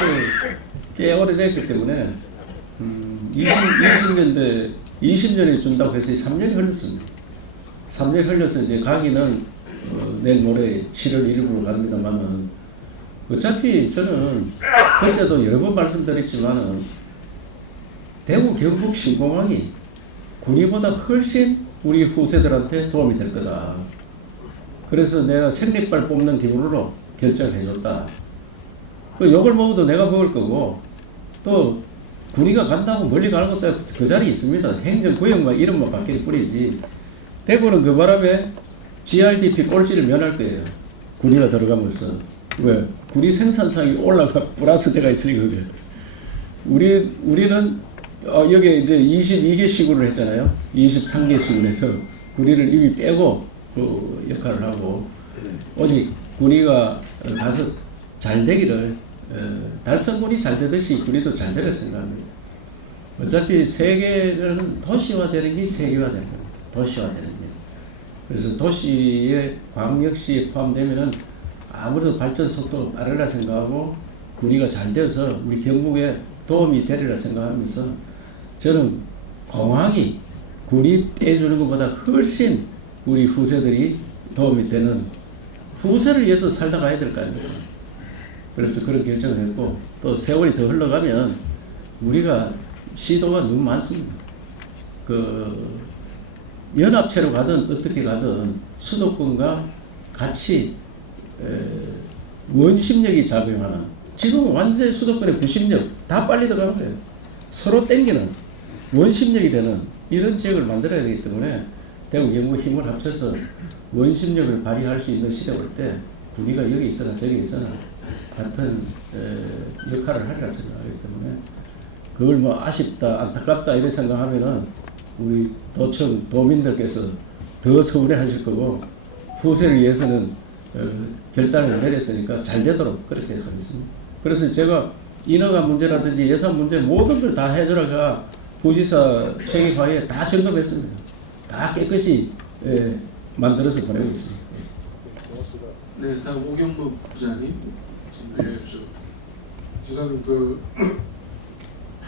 꽤 오래됐기 때문에 20년에 준다고 해서 3년이 흘렀습니다. 3년이 흘려서 이제 가기는 내일 모레 7월 1일부로 갑니다만은 어차피 저는 그때도 여러 번 말씀드렸지만은 대구 경북 신공항이 군의보다 훨씬 우리 후세들한테 도움이 될 거다. 그래서 내가 생리발 뽑는 기분으로 결정을 해줬다. 그 욕을 먹어도 내가 먹을 거고 또 군의가 간다고 멀리 가는 것도 그 자리에 있습니다. 행정구역만 이름만 바뀔 뿐이지. 대구는 그 바람에 GRDP 꼴찌를 면할 거예요. 군의가 들어가면서. 왜? 군의 생산성이 올라가 플러스대가 있으니까 그게. 우리는 여기 이제 22개 시군을 했잖아요. 23개 시군에서 군의를 이미 빼고 그 역할을 하고 오직 군의가 가서 잘 되기를 달성군이 잘 되듯이 군의도 잘 되려 생각합니다. 어차피 세계는 도시화되는 게 세계화되는 겁니다. 도시화되는 게. 그래서 도시에 광역시에 포함되면은 아무래도 발전 속도가 빠르라 생각하고 군의가 잘 되어서 우리 경북에 도움이 되리라 생각하면서 저는 공항이 군이 떼주는 것보다 훨씬 우리 후세들이 도움이 되는 후세를 위해서 살다 가야 될 거 아닙니까? 그래서 그런 결정을 했고 또 세월이 더 흘러가면 우리가 시도가 너무 많습니다. 그 연합체로 가든 어떻게 가든 수도권과 같이 원심력이 작용하는 지금은 완전히 수도권의 부심력 다 빨리 들어가는 거예요. 서로 땡기는 원심력이 되는 이런 지역을 만들어야 되기 때문에 대구 경북 힘을 합쳐서 원심력을 발휘할 수 있는 시대가 올 때 군위가 여기 있으나 저기 있으나 같은 역할을 하리라 생각하기 때문에 그걸 뭐 아쉽다 안타깝다 이런 생각하면은 우리 도청 도민들께서 더 서운해하실 거고 후세를 위해서는 결단을 내렸으니까 잘 되도록 그렇게 하겠습니다. 그래서 제가 인허가 문제라든지 예산 문제 모든 걸 다 해줘라가 부지사 책임하에 다 점검했습니다. 다 깨끗이 만들어서 보내고 있습니다. 네, 다음 오경무 부장님. 네, 기사님 그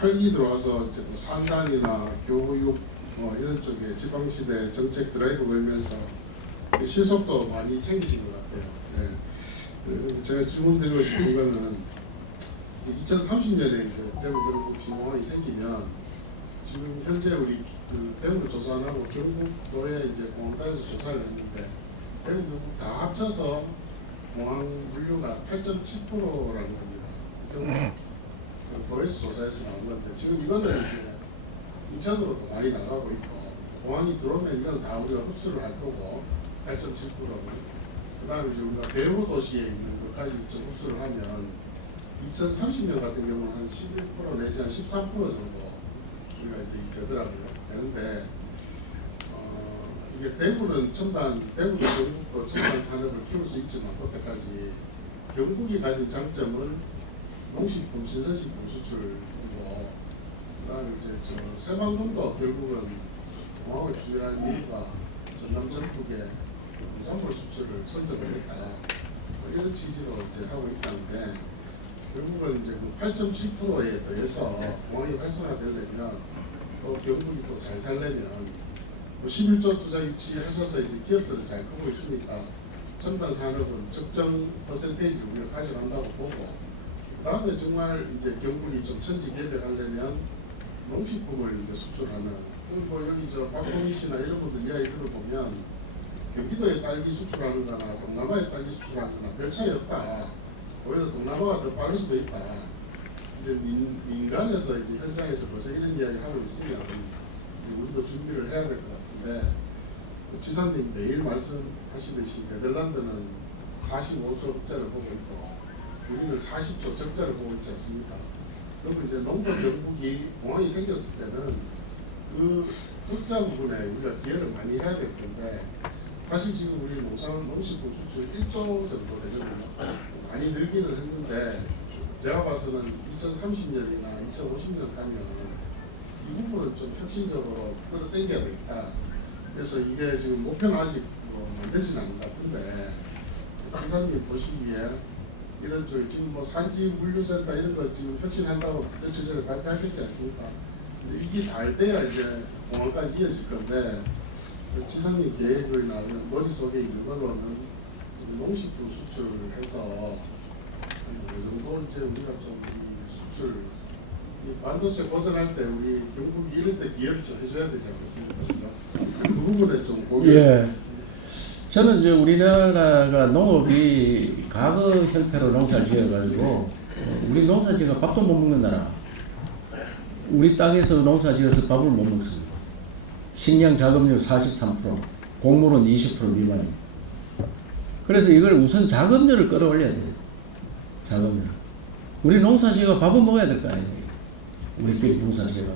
8기 들어와서 이제 뭐 산단이나 교육 뭐 이런 쪽에 지방시대 정책 드라이브 걸면서 실속도 많이 챙기신 것 같아요. 네. 제가 질문드리고 싶은 거는 2030년에 이제 대구 경북 진공항이 생기면 지금 현재 우리 그 대구를 조사 안 하고 경북도에 이제 공항단에서 조사를 했는데 대구 경북 다 합쳐서 공항 물류가 8.7%라는 겁니다. 경북 도에서 조사해서 나온 건데 지금 이거는 이제 인천으로도 많이 나가고 있고 공항이 들어오면 이건 다 우리가 흡수를 할 거고 8.7%는 그 다음에 이제 우리가 대구 도시에 있는 것까지 좀 흡수를 하면 2030년 같은 경우는 한 11% 내지 한 13% 정도 우리가 이제 되더라고요. 되는데 이게 대구는 대구도 경북도 첨단 산업을 키울 수 있지만 그때까지 경북이 가진 장점은 농식품, 신선식품 수출이고 그다음에 이제 새방군도 결국은 공항을 추진하는 이유가 전남 전북의 농산물 수출을 선점을 했다. 이런 취지로 이제 하고 있다는데 결국은 이제 8.7%에 더해서 공항이 활성화되려면 또 경북이 또 잘 살려면 11조 투자 유치하셔서 이제 기업들을 잘 크고 있으니까 첨단 산업은 적정 퍼센테이지 우리가 가져간다고 보고 그다음에 정말 이제 경북이 좀 천지개벽하려면 농식품을 이제 수출하는 뭐 여기 저 박봉희 씨나 이런 분들 이야기 들어보면 경기도에 딸기 수출하는 거나 동남아에 딸기 수출하는 거나 별 차이 없다. 오히려 동남아가 더 빠를 수도 있다. 이제 민간에서 이제 현장에서 벌써 이런 이야기 하고 있으면 우리도 준비를 해야 될 것 같은데 지사님 매일 말씀하시듯이 네덜란드는 45조 흑자를 보고 있고 우리는 40조 적자를 보고 있지 않습니까? 그럼 이제 농도 경북이 공항이 생겼을 때는 그 흑자 부분에 우리가 기여를 많이 해야 될 텐데 사실 지금 우리 농식품 수출 1조 정도 되거든요. 많이 늘기는 했는데 제가 봐서는 2030년이나 2050년 가면 이 부분은 좀 혁신적으로 끌어당겨야 되겠다. 그래서 이게 지금 목표는 아직 만들지는 않은 것 같은데 지사님 보시기에 이런 쪽에 지금 뭐 산지 물류센터 이런 거 지금 혁신한다고 며칠 전에 발표하셨지 않습니까? 근데 이게 잘 돼야 이제 공항까지 이어질 건데 지사님 계획이나 머릿속에 있는 걸로는 농식품 수출을 해서 어느 정도 이제 우리가 좀 이 수출 반도체 고전할 때 우리 경북이 이럴 때 기여를 좀 해줘야 되지 않겠습니까? 그죠? 그 부분에 좀 고려. 예. 저는 이제 우리나라가 농업이 과거 형태로 농사를 지어가지고 우리 농사 지어서 밥도 못 먹는 나라. 우리 땅에서 농사 지어서 밥을 못 먹습니다. 식량 자급률 43%, 곡물은 20% 미만입니다. 그래서 이걸 우선 자급률을 끌어올려야 돼요. 자급률. 우리 농사 지어가 밥은 먹어야 될 거 아니에요. 우리끼리 농사 지어가.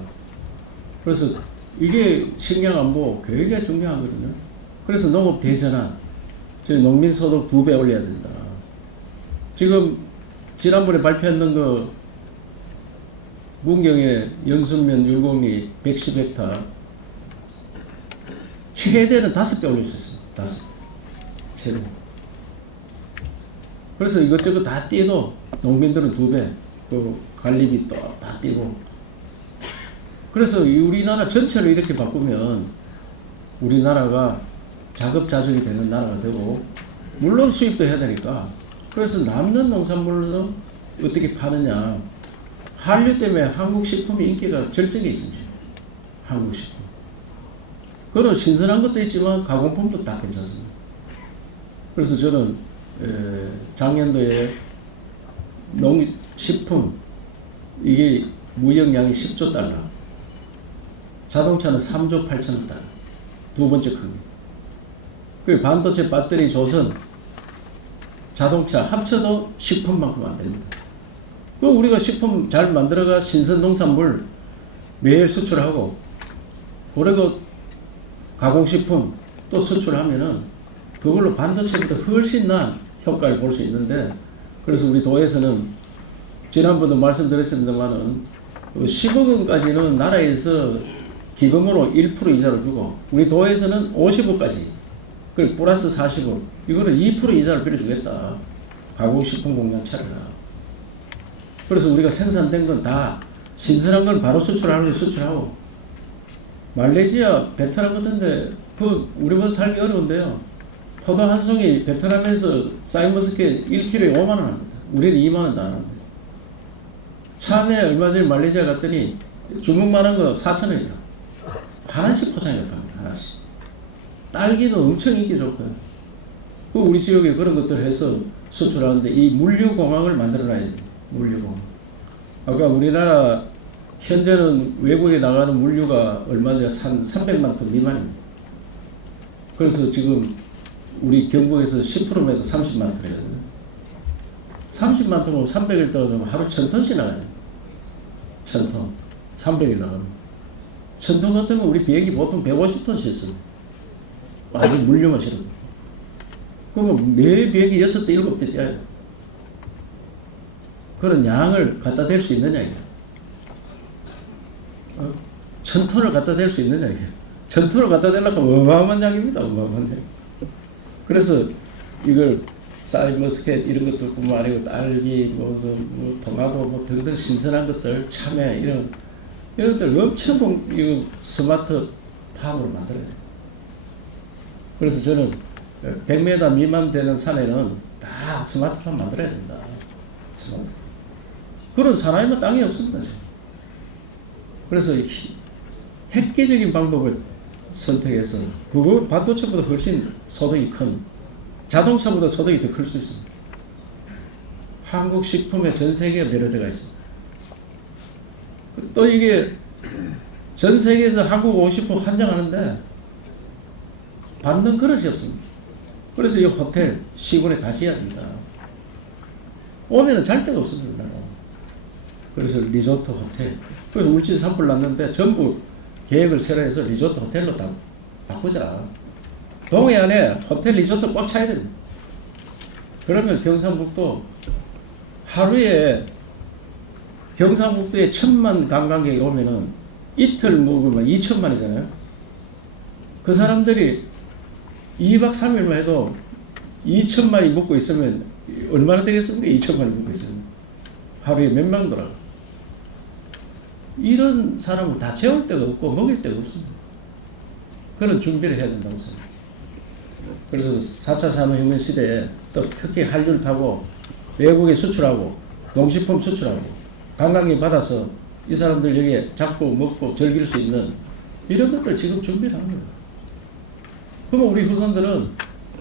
그래서 이게 식량 안보 굉장히 중요하거든요. 그래서 농업 대전환, 저희 농민 소득 2배 올려야 된다. 지금 지난번에 발표했는 거 문경의 영순면 율곡리 110헥타 최대는 5배 올릴 수 있어요. 5배. 최대. 그래서 이것저것 다 떼도 농민들은 2배, 그 관리비 또 다 떼고. 그래서 우리나라 전체를 이렇게 바꾸면 우리나라가 자급자족이 되는 나라가 되고 물론 수입도 해야 되니까 그래서 남는 농산물은 어떻게 파느냐. 한류 때문에 한국 식품의 인기가 절정에 있습니다. 한국 식품. 그건 신선한 것도 있지만 가공품도 다 괜찮습니다. 그래서 저는 작년도에 농식품 이게 무역량이 10조 달러. 자동차는 3조 8천억 달러. 두 번째 크기. 그 반도체, 배터리, 조선, 자동차 합쳐도 식품만큼 안 됩니다. 그 우리가 식품 잘 만들어가 신선 농산물 매일 수출하고, 그리고 가공식품 또 수출하면은 그걸로 반도체보다 훨씬 나은 효과를 볼 수 있는데, 그래서 우리 도에서는 지난번도 말씀드렸습니다만은 10억 원까지는 나라에서 기금으로 1% 이자를 주고, 우리 도에서는 50억까지, 그 플러스 40억, 이거는 2% 이자를 빌려주겠다. 가공식품 공장 차려라. 그래서 우리가 생산된 건 다 신선한 건 바로 수출하는 거 수출하고, 말레이시아, 베트남 같은데 그 우리보다 살기 어려운데요. 포도 한 송이 베트남에서 사이머스켓 1kg에 5만 원 합니다. 우리는 2만 원도 안 합니다. 참외 얼마 전에 말레이시아 갔더니 주먹만한 거 4천 원이라. 하나씩 포장해 갑니다. 하나씩. 딸기도 엄청 인기 좋고요. 그 우리 지역에 그런 것들을 해서 수출하는데, 이 물류공항을 만들어놔야 돼요. 물류공항. 아까 우리나라 현재는 외국에 나가는 물류가 얼마냐, 한 300만 톤 미만입니다. 그래서 지금 우리 경북에서 10%매도 30만 톤이거든요. 30만 톤이면 300일 떠가지고 하루 1000톤씩 나가요. 1000톤. 300일 나가면. 1000톤 같으면 우리 비행기 보통 150톤 싣습니다. 완전 물류만 실어. 그러면 매 비행기 6대, 7대 뛰어야 돼. 그런 양을 갖다 댈 수 있느냐, 이게. 1000톤을 갖다 댈 수 있느냐, 이게. 1000톤을 갖다 대려면 어마어마한 양입니다, 어마어마한 양. 그래서 이걸 쌀머스켓 이런 것들뿐만 아니고 딸기, 뭐 토마토, 뭐 등등 신선한 것들, 참외 이런 것들 엄청 이거 스마트 팜으로 만들어야 돼요. 그래서 저는 100m 미만 되는 산에는 다 스마트 팜 만들어야 된다. 스마트. 그런 사람이면 땅이 없습니다. 그래서 획기적인 방법을 선택해서, 그거 반도체보다 훨씬 소득이 큰, 자동차보다 소득이 더 클 수 있습니다. 한국 식품에 전 세계가 매료되어 있습니다. 또 이게 전 세계에서 한국 50% 환장하는데 받는 그릇이 없습니다. 그래서 이 호텔 시골에 다 지어야 됩니다. 오면은 잘 데가 없습니다. 그래서 리조트 호텔. 그래서 울진 산불 났는데 전부 계획을 새로 해서 리조트 호텔로 다 바꾸자. 동해안에 호텔 리조트 꽉 차야 됩니다. 그러면 경상북도 하루에 경상북도에 1000만 관광객이 오면은 이틀 묵으면 2000만이잖아요. 그 사람들이 2박 3일만 해도 2000만이 묵고 있으면 얼마나 되겠습니까? 2000만이 묵고 있으면. 하루에 몇 명 돌아. 이런 사람을 다 재울 데가 없고 먹일 데가 없습니다. 그런 준비를 해야 된다고 생각합니다. 그래서 4차 산업혁명 시대에 또 특히 한류를 타고 외국에 수출하고 농식품 수출하고 관광객 받아서 이 사람들 여기에 잡고 먹고 즐길 수 있는 이런 것들 지금 준비를 하는 거예요. 그러면 우리 후손들은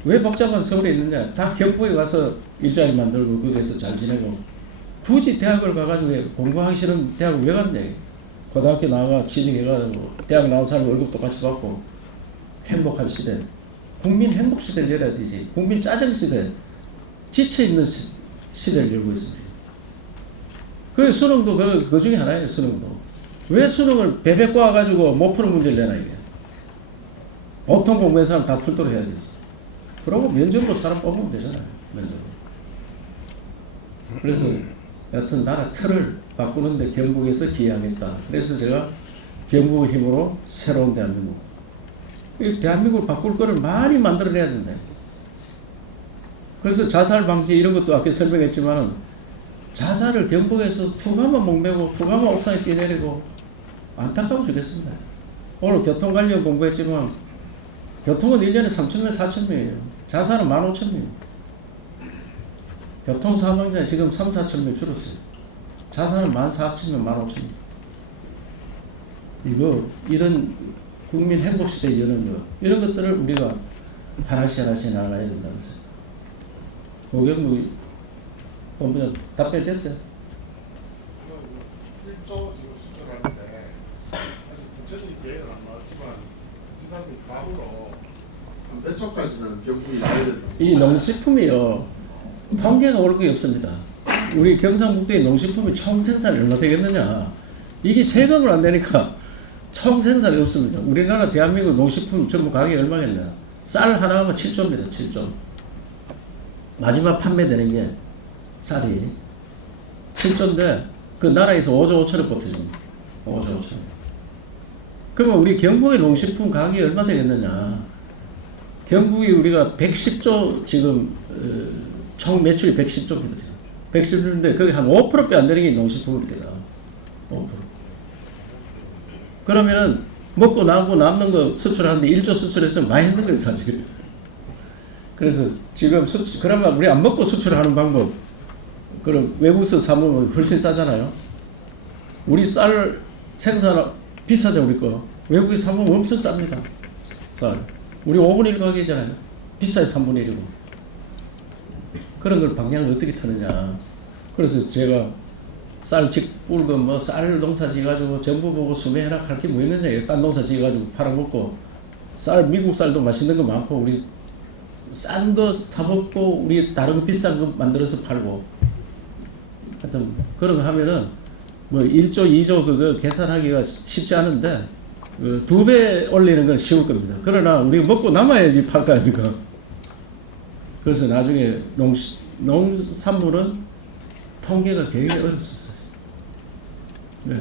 왜 복잡한 서울에 있느냐? 다 경북에 가서 일자리 만들고 거기서 잘 지내고, 굳이 대학을 가가지고 공부하기 싫은 대학을 왜 갔냐? 고등학교 나가 취직해가지고 대학 나온 사람이 월급 똑같이 받고 행복한 시대, 국민 행복 시대를 열어야 되지. 국민 짜증 시대, 지쳐있는 시대를 열고 있습니다. 그 수능도 그 중에 하나예요. 수능도. 왜 수능을 베베 꼬아가지고 못 푸는 문제를 내나 이게. 보통 공부한 사람 다 풀도록 해야 되지. 그러고 면접으로 사람 뽑으면 되잖아요. 면접으로. 그래서 여튼 나라 틀을 바꾸는데 경북에서 기여하겠다. 그래서 제가 경북의 힘으로 새로운 대한민국. 이 대한민국을 바꿀 거를 많이 만들어내야 된다. 그래서 자살 방지 이런 것도 아까 설명했지만은 자살을 경북에서 투가만 목매고 투가만 옥상에 뛰내리고 안타까워 죽겠습니다. 오늘 교통 관련 공부했지만 교통은 1년에 3,000명, 4,000명이에요. 자살은 15,000명. 교통 사망자 지금 3, 4,000명 줄었어요. 자살은 14,000명, 15,000명. 이거 이런 국민 행복시대 여는 거 이런 것들을 우리가 하나씩 나가야 된다는 거죠. 고경무 본부장 답변 됐어요? 1조 지금 수출하는데 아직 구체적인 계획은 안 나왔지만 지사님 감으로 한 몇 초까지는 경북이 나야 된다고. 이 농식품이요 통계가 올 게 없습니다. 우리 경상북도의 농식품이 총 생산이 얼마 되겠느냐? 이게 세금을 안 내니까 총 생산이 없습니다. 우리나라 대한민국 농식품 전부 가격이 얼마겠냐? 쌀 하나가 7조입니다. 7조. 마지막 판매되는 게 쌀이 7조인데 그 나라에서 5조 5천원 버텨줍니다. 5조 5천원. 그러면 우리 경북의 농식품 가격이 얼마 되겠느냐? 경북이 우리가 110조 지금 총 매출이 110조입니다. 110조인데 거기 한 5%배 안 되는 게 농식품입니다. 5%. 그러면은 먹고 나고 남는 거 수출하는데 1조 수출해서 많이 힘든 거예요, 사실. 그래서 지금 그러면 우리 안 먹고 수출하는 방법, 그럼 외국에서 사면 훨씬 싸잖아요. 우리 쌀 생산 비싸죠, 우리 거. 외국에서 사면 엄청 쌉니다. 쌀. 우리 5분의 1 가격이잖아요. 비싸야 3분의 1이고. 그런 걸 방향을 어떻게 터느냐. 그래서 제가 쌀 직불고 뭐 쌀 농사 지어가지고 정부 보고 수매해라 할 게 뭐 있느냐. 딴 농사 지어가지고 팔아먹고 쌀 미국 쌀도 맛있는 거 많고 우리 싼 거 사먹고 우리 다른 거 비싼 거 만들어서 팔고 하여튼 그런 거 하면은 뭐 1조 2조 그거 계산하기가 쉽지 않은데 그 2배 올리는 건 쉬울 겁니다. 그러나 우리가 먹고 남아야지 팔 거 아닙니까? 그래서 나중에 농산물은 통계가 굉장히 어렵습니다. 네.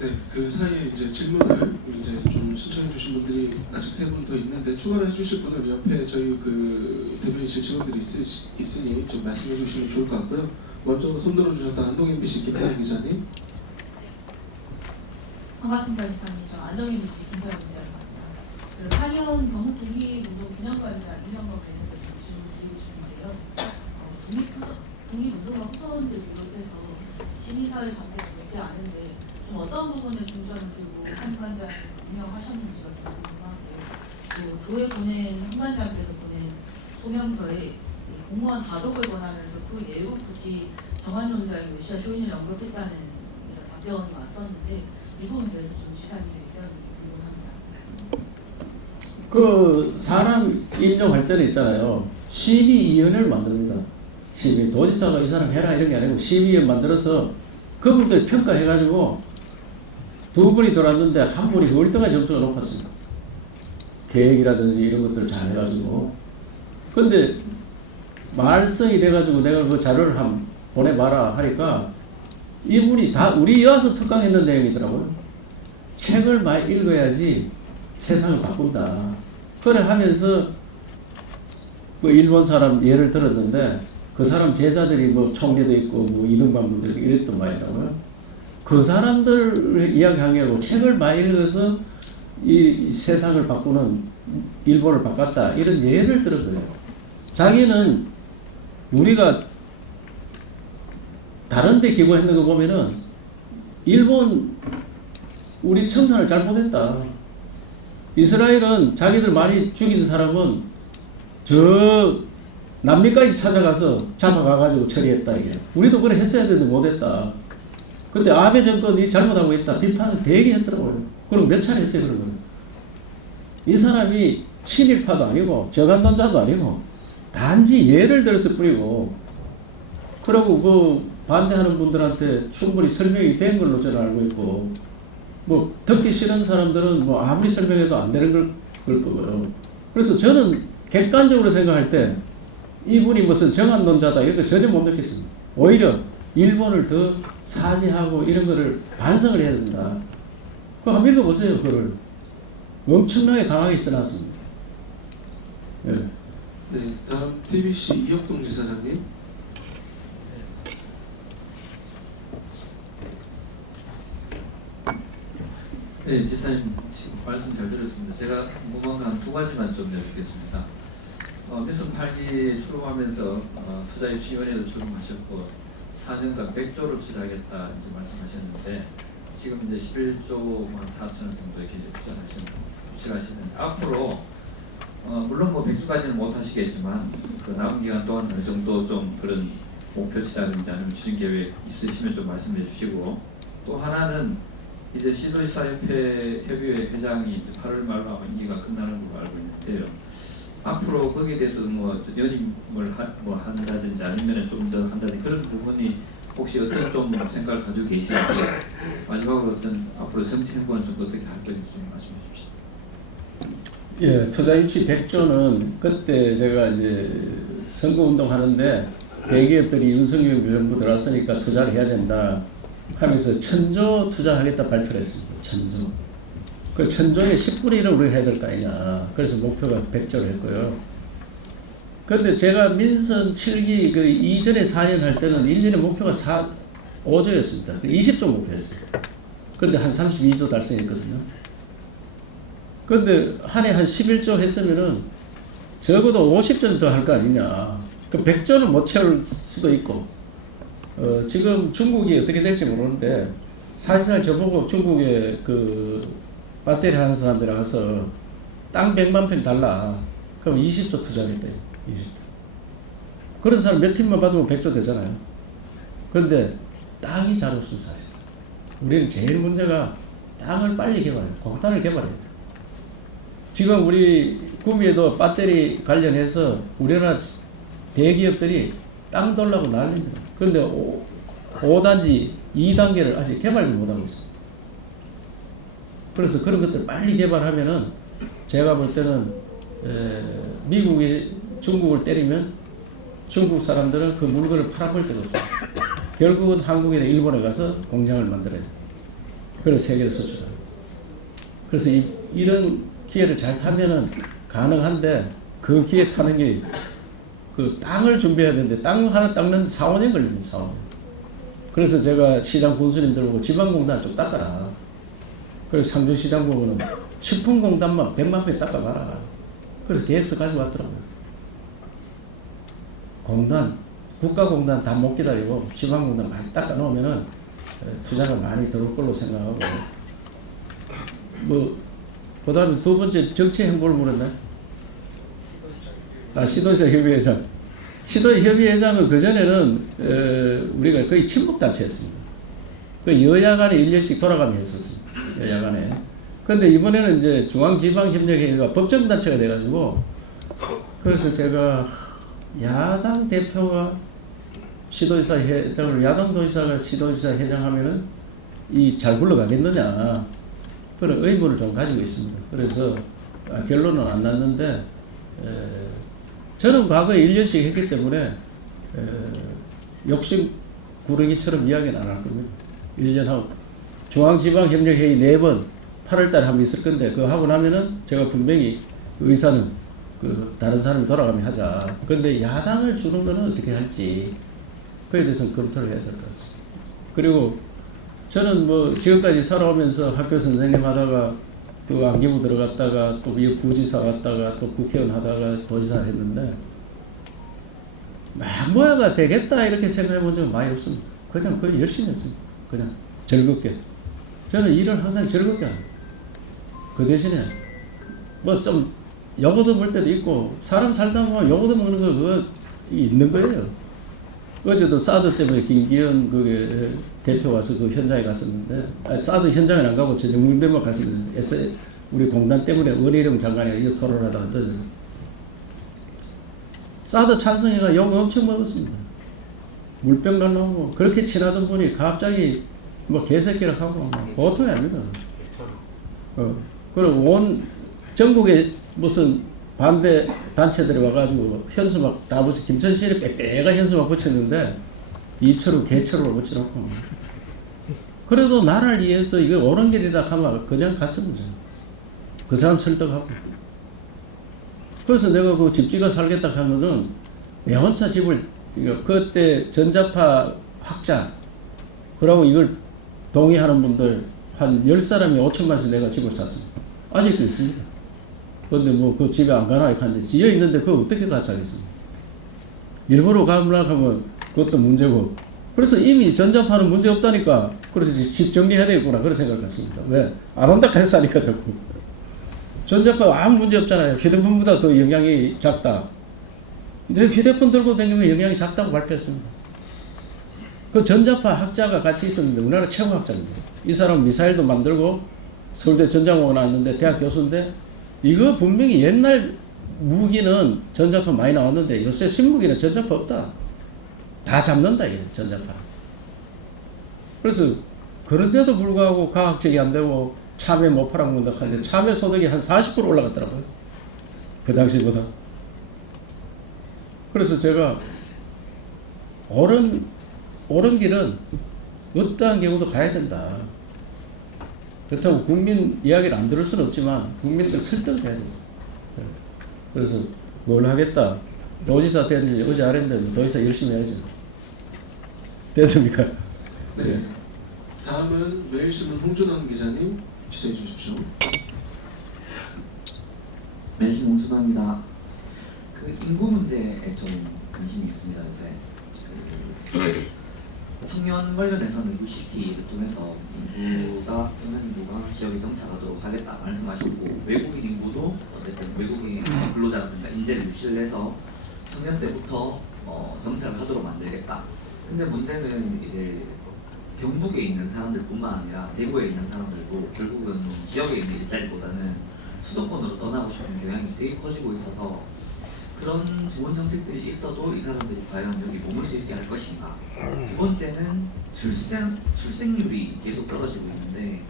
네, 그 사이에 이제 질문을 이제 좀 신청해 주신 분들이 아직 3분 더 있는데 추가로 해주실 분을 옆에 저희 그 대변인실 직원들이 있으니 좀 말씀해 주시면 좋을 것 같고요. 먼저 손들어 주셨던 안동 MBC 김사연 기자님. 반갑습니다, 지사님. 저 안동 MBC 김사연 기자입니다. 그 한의원 경북 독립운동 기념관장 임명과 관련해서 질문 드리고 싶은데요. 독립운동가 후손들 비롯해서 시민사회 관계가 되지 않은데 좀 어떤 부분에 중점을 두고 한 관장을 임명하셨는지가 좀 궁금하고 또 교회 보낸 한 관장께서 보낸 소명서에 공무원 다독을 권하면서 그 예로 굳이 정한론자의 요시아 쇼인을 언급했다는 이런 답변이 왔었는데 이 부분에 대해서 좀 지사님의 의견이 궁금합니다. 그 사람 임명할 때는 있잖아요. 심의위원회를 만듭니다. 심의 도지사가 이 사람 해라 이런 게 아니고 심의위원 만들어서 그분들 평가해가지고 2분이 들어왔는데 한 분이 월등한 점수가 높았습니다. 계획이라든지 이런 것들을 잘 해가지고. 근데 말썽이 돼가지고 내가 그 자료를 한번 보내봐라 하니까 이분이 다 우리 여와서 특강했는 내용이더라고요. 책을 많이 읽어야지 세상을 바꾼다. 그래 하면서 그 일본 사람 예를 들었는데 그 사람 제자들이 뭐 총리도 있고 뭐 이등반 분들 이랬던 말이라고요. 그 사람들 이야기한 게 아니고 책을 많이 읽어서 이 세상을 바꾸는 일본을 바꿨다 이런 예를 들은 거예요. 자기는 우리가 다른 데 기고했는 거 보면은 일본 우리 청산을 잘못했다. 이스라엘은 자기들 많이 죽이는 사람은 저 남미까지 찾아가서 잡아가가지고 처리했다 이게. 우리도 그래 했어야 되는데 못했다. 근데 아베 정권이 잘못하고 있다 비판을 되게 했더라고요. 그럼 몇 차례 했어요 그런 거는. 이 사람이 친일파도 아니고 저간론자도 아니고 단지 예를 들어서 뿌리고 그러고 그 반대하는 분들한테 충분히 설명이 된 걸로 저는 알고 있고 뭐 듣기 싫은 사람들은 뭐 아무리 설명해도 안 되는 걸 거고요. 그래서 저는 객관적으로 생각할 때 이분이 무슨 정한론자다 이런 거 전혀 못 느꼈습니다. 오히려 일본을 더 사죄하고 이런 거를 반성을 해야 된다. 그거 한번 읽어보세요. 그거를 엄청나게 강하게 써놨습니다. 예. 네, 다음 TBC 이혁동 지사장님. 네, 지사님 말씀 잘 들었습니다. 제가 궁금한 거 한 2가지만 좀 여쭙겠습니다. 민선 8기 출범하면서 투자입시위원회도 출범하셨고 4년간 100조를 투자하겠다 이제 말씀하셨는데 지금 이제 11조 4천억 정도 이렇게 투자하시는데 앞으로 물론 뭐 100조까지는 못 하시겠지만 그 남은 기간 동안 어느 정도 좀 그런 목표치라든지 아니면 추진 계획 있으시면 좀 말씀해 주시고 또 하나는 이제 시도지사협회 협의회 회장이 이제 8월 말로 아마 임기가 끝나는 걸로 알고 있는데요. 앞으로 거기에 대해서 뭐 연임을 한다든지 아니면 좀 더 한다든지 그런 부분이 혹시 어떤 좀 생각을 가지고 계시는지 마지막으로 어떤 앞으로 정치 행보는 좀 어떻게 할 건지 좀 말씀해 주십시오. 예, 투자유치 100조는 그때 제가 이제 선거운동 하는데 대기업들이 윤석열 정부 들어왔으니까 투자를 해야 된다 하면서 1000조 투자하겠다 발표를 했습니다. 1000조. 그 1000조에 10분의 1을 우리가 해야 될 거 아니냐. 그래서 목표가 100조를 했고요. 그런데 제가 민선 7기 그 이전에 4년 할 때는 1년에 목표가 5조였습니다. 20조 목표였어요. 그런데 한 32조 달성했거든요. 그런데 한 해 한 11조 했으면은 적어도 50조는 더 할 거 아니냐. 그 100조는 못 채울 수도 있고, 지금 중국이 어떻게 될지 모르는데, 사실상 저보고 중국에 그 배터리 하는 사람들 가서 땅 100만 평 달라. 그럼 20조 투자하겠대요. 20조. 그런 사람 몇 팀만 받으면 100조 되잖아요. 그런데 땅이 잘 없으면 사실. 우리는 제일 문제가 땅을 빨리 개발해요. 공단을 개발해요. 지금 우리 구미에도 배터리 관련해서 우리나라 대기업들이 땅 돌라고 난립니다. 그런데 5단지 2단계를 아직 개발도 못하고 있어요. 그래서 그런 것들 빨리 개발하면은 제가 볼 때는 미국이 중국을 때리면 중국 사람들은 그 물건을 팔아볼 데가 없어요. 결국은 한국이나 일본에 가서 공장을 만들어야 돼요. 그래서 세계로 수출해요. 그래서 이런 기회를 잘 타면은 가능한데 그 기회 타는 게 그 땅을 준비해야 되는데 땅 하나 닦는데 4, 5년 걸립니다. 4, 5년. 그래서 제가 시장 군수님들 보고 지방공단 좀 닦아라. 그래서 상주시장 보고는 식품공단만 100만 평 닦아봐라. 그래서 계획서 가져왔더라고요. 공단, 국가공단 다 못 기다리고 지방공단 많이 닦아 놓으면은 투자가 많이 들어올 걸로 생각하고, 그 다음에 두 번째 정치 행보를 물었네. 시도지사 협의회장. 시도지사 협의회장은 그전에는 우리가 거의 친목단체였습니다. 그 여야 간에 1년씩 돌아가며 했었습니다. 여야 간에. 근데 이번에는 이제 중앙지방협력회의가 법정단체가 돼가지고, 그래서 제가 야당 대표가 시도지사 회장을, 야당 도지사가 시도지사 회장 하면은 잘 굴러가겠느냐. 그런 의문을 좀 가지고 있습니다. 그래서 결론은 안 났는데, 저는 과거에 1년씩 했기 때문에 욕심 구렁이처럼 이야기는 안 할 겁니다. 1년 하고 중앙지방협력회의 4번 8월달에 한 번 있을 건데 그거 하고 나면은 제가 분명히 의사는 그 다른 사람이 돌아가면 하자. 그런데 야당을 주는 거는 어떻게 할지 그에 대해서는 검토를 해야 될 것 같습니다. 그리고 저는 뭐 지금까지 살아오면서 학교 선생님 하다가 그 안기부 들어갔다가 또 부지사 갔다가 또 국회의원 하다가 도지사 했는데 막 뭐야가 되겠다 이렇게 생각해 본 적은 많이 없습니다. 그냥 열심히 했습니다. 그냥 즐겁게. 저는 일을 항상 즐겁게 합니다. 그 대신에 뭐 좀 요거도 먹을 때도 있고 사람 살다 보면 요거도 먹는 거 그거 있는 거예요. 어제도 사드 때문에 김기현 그게 대표 와서 그 현장에 갔었는데, 사드 현장에 안 가고 저 영문대만 갔었는데, 우리 공단 때문에 원희룡 장관이랑 이거 토론하다가 떠져요. 사드 찬성해가 욕 엄청 먹었습니다. 물병 날라오고, 그렇게 친하던 분이 갑자기 뭐 개새끼를 하고, 보통이 아닙니다. 그리고 온 전국에 무슨 반대 단체들이 와가지고 현수막 다 붙여, 김천시에 빼빼가 현수막 붙였는데 이철우 개철우로 붙여놓고, 그래도 나라를 위해서 이거 옳은 길이다 하면 그냥 갔습니다. 그 사람 설득하고. 그래서 내가 그 집지가 살겠다 하면은 내 혼자 집을, 그때 전자파 확장 그러고 이걸 동의하는 분들 한 10사람이 5천만 원씩 내가 집을 샀습니다. 아직도 있습니다. 그런데 뭐 그 집에 안 가나 하는데 지어 있는데 그거 어떻게 같이 하겠습니까? 일부러 가려고 하면 그것도 문제고. 그래서 이미 전자파는 문제 없다니까. 그래서 집 정리해야 되겠구나. 그런 생각을 했습니다. 왜? 안 온다 했으니까 자꾸. 전자파 아무 문제 없잖아요. 휴대폰보다 더 영향이 작다. 근데 휴대폰 들고 다니면 영향이 작다고 발표했습니다. 그 전자파 학자가 같이 있었는데 우리나라 최고 학자입니다. 이 사람 미사일도 만들고 서울대 전장공학원 나왔는데 대학 교수인데 이거 분명히 옛날 무기는 전자파 많이 나왔는데 요새 신무기는 전자파 없다. 다 잡는다 이게 전자파. 그래서 그런데도 불구하고 과학적이 안 되고 참외 못 팔아먹는다 하는데 참외 소득이 한 40% 올라갔더라고요. 그 당시보다. 그래서 제가 옳은 길은 어떠한 경우도 가야 된다. 그렇다고 국민 이야기를 안 들을 수는 없지만 국민들 설득을 해야 된다. 그래서 뭘 하겠다. 도지사 됐는지 어제 알았는데 도지사 열심히 해야지. 됐습니까? 네. 다음은 매일신문 홍준환 기자님 취재해 주십시오. 매일신문 홍준환입니다. 그 인구 문제에 좀 관심이 있습니다. 요새 청년 관련해서는 UCT를 통해서 청년 인구가 지역에 정착하도록 하겠다 말씀하셨고, 외국인 인구도 어쨌든 외국인 근로자라든가 인재를 유치를 해서 청년 때부터 정착을 하도록 만들겠다. 근데 문제는 이제 경북에 있는 사람들뿐만 아니라 대구에 있는 사람들도 결국은 지역에 있는 일자리보다는 수도권으로 떠나고 싶은 경향이 되게 커지고 있어서 그런 좋은 정책들이 있어도 이 사람들이 과연 여기 머물 수 있게 할 것인가. 두 번째는 출생률이 계속 떨어지고 있는데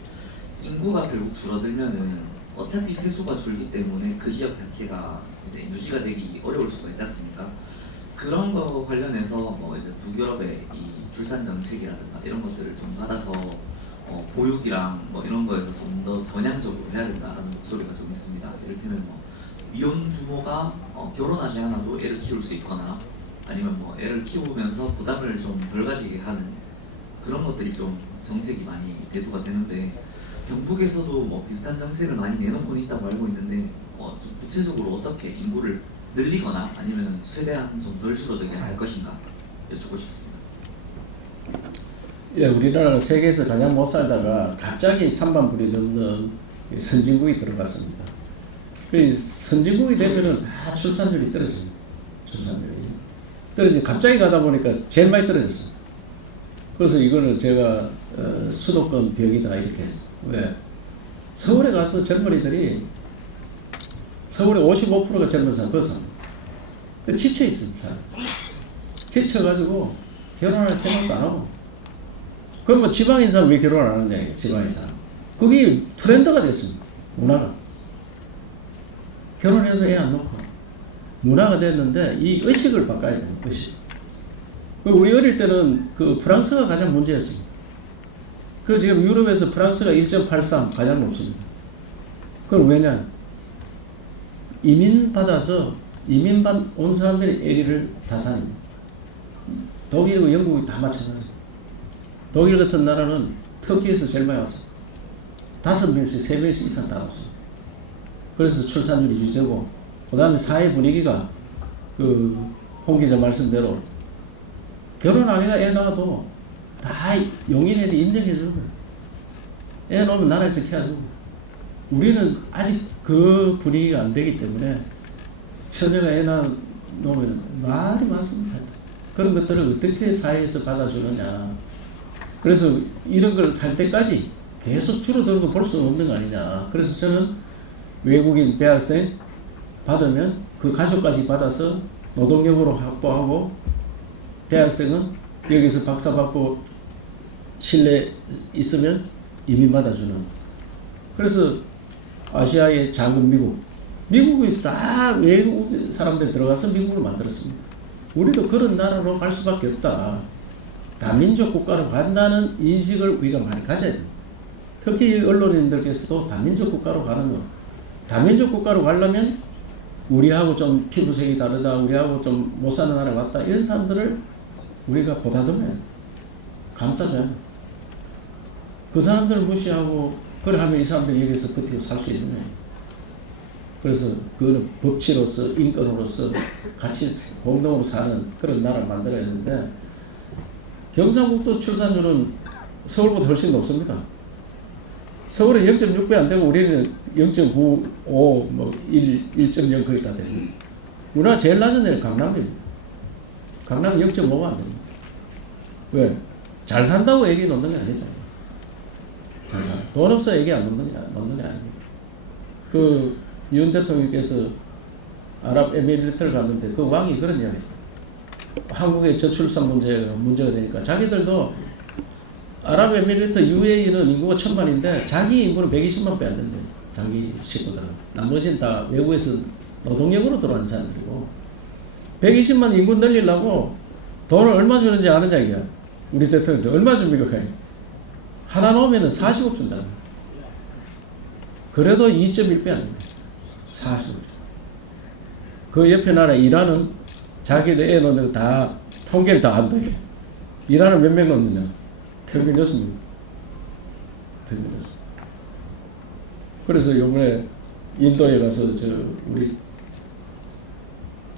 인구가 결국 줄어들면은 어차피 세수가 줄기 때문에 그 지역 자체가 이제 유지가 되기 어려울 수가 있지 않습니까? 그런 거 관련해서 뭐 이제 북유럽의 이 출산 정책이라든가 이런 것들을 좀 받아서 보육이랑 뭐 이런 거에서 좀 더 전향적으로 해야 된다라는 목소리가 좀 있습니다. 이를테면 뭐 미혼 부모가 결혼하지 않아도 애를 키울 수 있거나 아니면 뭐 애를 키우면서 부담을 좀 덜 가지게 하는 그런 것들이 좀 정책이 많이 대두가 되는데 경북에서도 뭐 비슷한 정책을 많이 내놓고는 있다고 알고 있는데 좀 구체적으로 어떻게 인구를 늘리거나 아니면 최대한 좀 덜 줄어들게 할 것인가 여쭙고 싶습니다. 예, 우리나라는 세계에서 가장 못 살다가 갑자기 3만 불이 넘는 선진국이 들어갔습니다. 그 선진국이 되면은 다 출산율이 떨어집니다. 갑자기 가다 보니까 제일 많이 떨어졌어. 그래서 이거는 제가 수도권 벽이다 이렇게 했어. 왜? 서울에 가서 젊은이들이 서울에 55%가 젊은 사람 그 사람 지쳐 있습니다. 지쳐가지고 결혼할 생각도 안 하고. 그러면 지방인 사람 왜 결혼 안 하느냐 이게 지방인 사람. 그게 트렌드가 됐습니다. 문화가. 결혼해도 애 안 놓고 문화가 됐는데 이 의식을 바꿔야 돼요. 의식. 우리 어릴 때는 그 프랑스가 가장 문제였습니다. 그 지금 유럽에서 프랑스가 1.83 가장 높습니다. 그건 왜냐? 이민 온 사람들이 아기를 다 사닙니다. 독일이고 영국이 다 마찬가지입니다. 독일 같은 나라는 터키에서 제일 많이 왔습니다. 5명씩, 3명씩 이상 다 왔습니다. 그래서 출산율이 유지되고, 그 다음에 사회 분위기가 홍 기자 말씀대로 결혼 안 해가 애 낳아도 다 용인해서 인정해주는 거예요. 애 놓으면 나라에서 키워주고. 우리는 아직 그 분위기가 안 되기 때문에 처녀가 애 낳으면 말이 많습니다. 그런 것들을 어떻게 사회에서 받아주느냐. 그래서 이런 걸 할 때까지 계속 줄어드는 거 볼 수 없는 거 아니냐. 그래서 저는 외국인 대학생 받으면 그 가족까지 받아서 노동력으로 확보하고 대학생은 여기서 박사 받고 실내 있으면 이민 받아주는. 그래서 아시아의 작은 미국이 다 외국 사람들 들어가서 미국을 만들었습니다. 우리도 그런 나라로 갈 수밖에 없다. 다민족 국가로 간다는 인식을 우리가 많이 가져야 됩니다. 특히 언론인들께서도 다민족 국가로 가는 거. 다민족 국가로 가려면 우리하고 좀 피부색이 다르다, 우리하고 좀 못 사는 나라 같다, 이런 사람들을 우리가 보다듬어야 돼. 감싸줘야 돼. 그 사람들을 무시하고 그래 하면 이 사람들이 여기서 버티고 살 수 있는 거예요. 그래서 그거는 법치로서 인권으로서 같이 공동으로 사는 그런 나라를 만들어야 되는데 경상북도 출산율은 서울보다 훨씬 높습니다. 서울은 0.6배 안 되고 우리는 0.95, 뭐 1.0 거의 다 됩니다. 우리나라 제일 낮은 데는 강남입니다. 강남은 0.5가 안 됩니다. 왜? 잘 산다고 얘기 놓는 게 아니다. 항상. 돈 없어 얘기 안 넣는 게 아닙니다. 그 윤 대통령께서 아랍에미리트를 갔는데 그 왕이 그런 이야기. 한국의 저출산 문제가 되니까 자기들도 아랍에미리트 UAE는 인구가 1000만인데 자기 인구는 120만 배 안 된대. 자기 식구들은. 나머지는 다 외국에서 노동력으로 들어온 사람들이고 120만 인구 늘리려고 돈을 얼마 주는지 아느냐 이게. 우리 대통령도 얼마 줍니까? 하나 놓으면 40억 준다. 그래도 2.1배 안 됩니다. 40억. 그 옆에 나라 이란은 자기들 애 놓는 거 다 통계를 다 한다. 이란은 몇 명 놓느냐? 평균 6명. 평균 6명. 그래서 요번에 인도에 가서 우리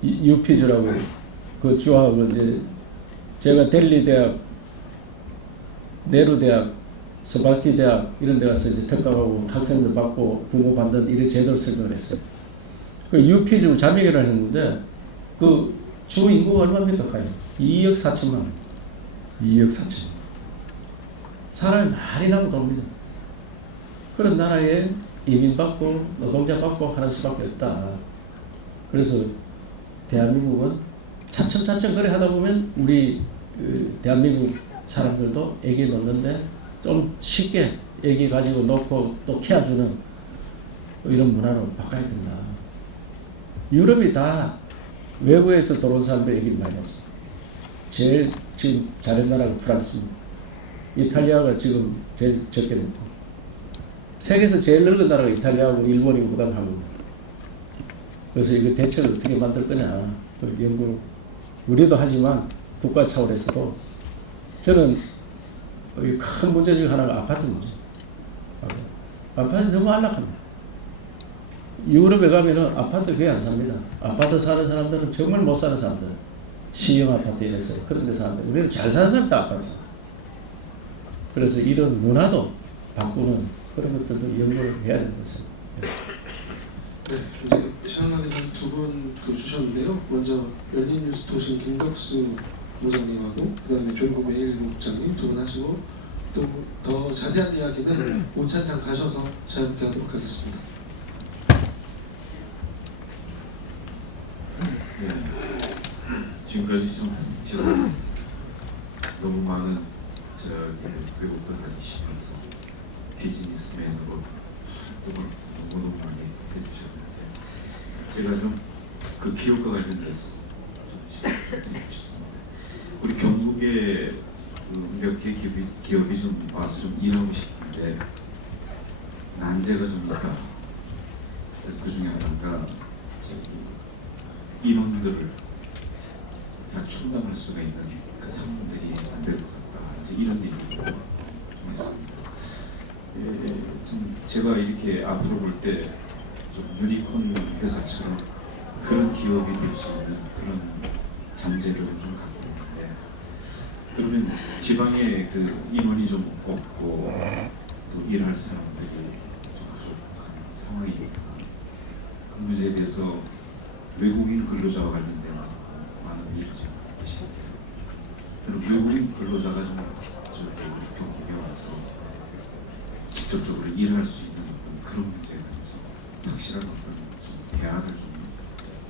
유피즈라고 그 주하고 이제 제가 델리 대학, 네루 대학, 스바티 대학 이런 데 가서 이제 특강하고 학생들 받고 부모 받는 이런 제도를 설명을 했어요. 그 유피즈 자매결혼을 했는데 그 주 인구가 얼마입니까? 2억 4천만 원. 2억 4천. 사람이 많이 나면 돕니다. 그런 나라에 이민 받고 노동자 받고 하는 수밖에 없다. 그래서 대한민국은 차츰차츰 그래 하다 보면 우리 대한민국 사람들도 애기 놓는데 좀 쉽게 애기 가지고 놓고 또 키워주는 이런 문화로 바꿔야 된다. 유럽이 다 외국에서 들어온 사람들 애기를 많이 낳았어. 제일 지금 잘한 나라가 프랑스입니다. 이탈리아가 지금 제일 적게 놓고 세계에서 제일 늙은 나라가 이탈리아하고 일본이고 그 다음 한국. 그래서 이거 대책을 어떻게 만들 거냐. 연구 우리도 하지만 국가 차원에서도 저는 큰 문제 중에 하나가 아파트 문제. 아파트 너무 안락합니다. 유럽에 가면은 아파트 거의 안 삽니다. 아파트 사는 사람들은 정말 못 사는 사람들. 시형 아파트 이래서 그런 데 사는데 우리는 잘 사는 사람도 아파트 사. 그래서 이런 문화도 바꾸는 그런 것들도 연구를 해야 되는 것입니다. 네, 이제 시간관계상 두 분 주셨는데요. 먼저 열린뉴스 통신 김덕수 부장님하고 그다음에 조국 매일국장님 두 분 하시고 또 더 자세한 이야기는 오찬장 가셔서 자유롭게 하도록 하겠습니다. 네. 지금까지 시청 너무 많은 외국들 다니시면서 비즈니스맨으로 활동을 너무 많이 해주셨는데 제가 좀 그 기업과 관련돼서 좀 드리고 싶습니다. 우리 경북에 몇 개 기업이 좀 와서 좀 일하고 싶은데 난제가 좀 있다. 그래서 그 중에 하나가 인원들을 다 충당할 수가 있는 그 상황들이 안 될 것 같다. 그래서 이런 일이 좀 있습니다. 좀 제가 이렇게 앞으로 볼 때 좀 유니콘 회사처럼 그런 기업이 될 수 있는 그런 잠재력을 좀 갖고 있는데 그러면 지방에 그 인원이 좀 없고 또 일할 사람들이 좀 부족한 상황이니까 그 문제에 대해서 외국인 근로자와 관련된 많은 일을 계십니다. 그럼 외국인 근로자가 좀 우리 경북에 와서 직접적으로 일할 수 있는 그런 문제에 대해서 확실한 어떤 좀 대안을 좀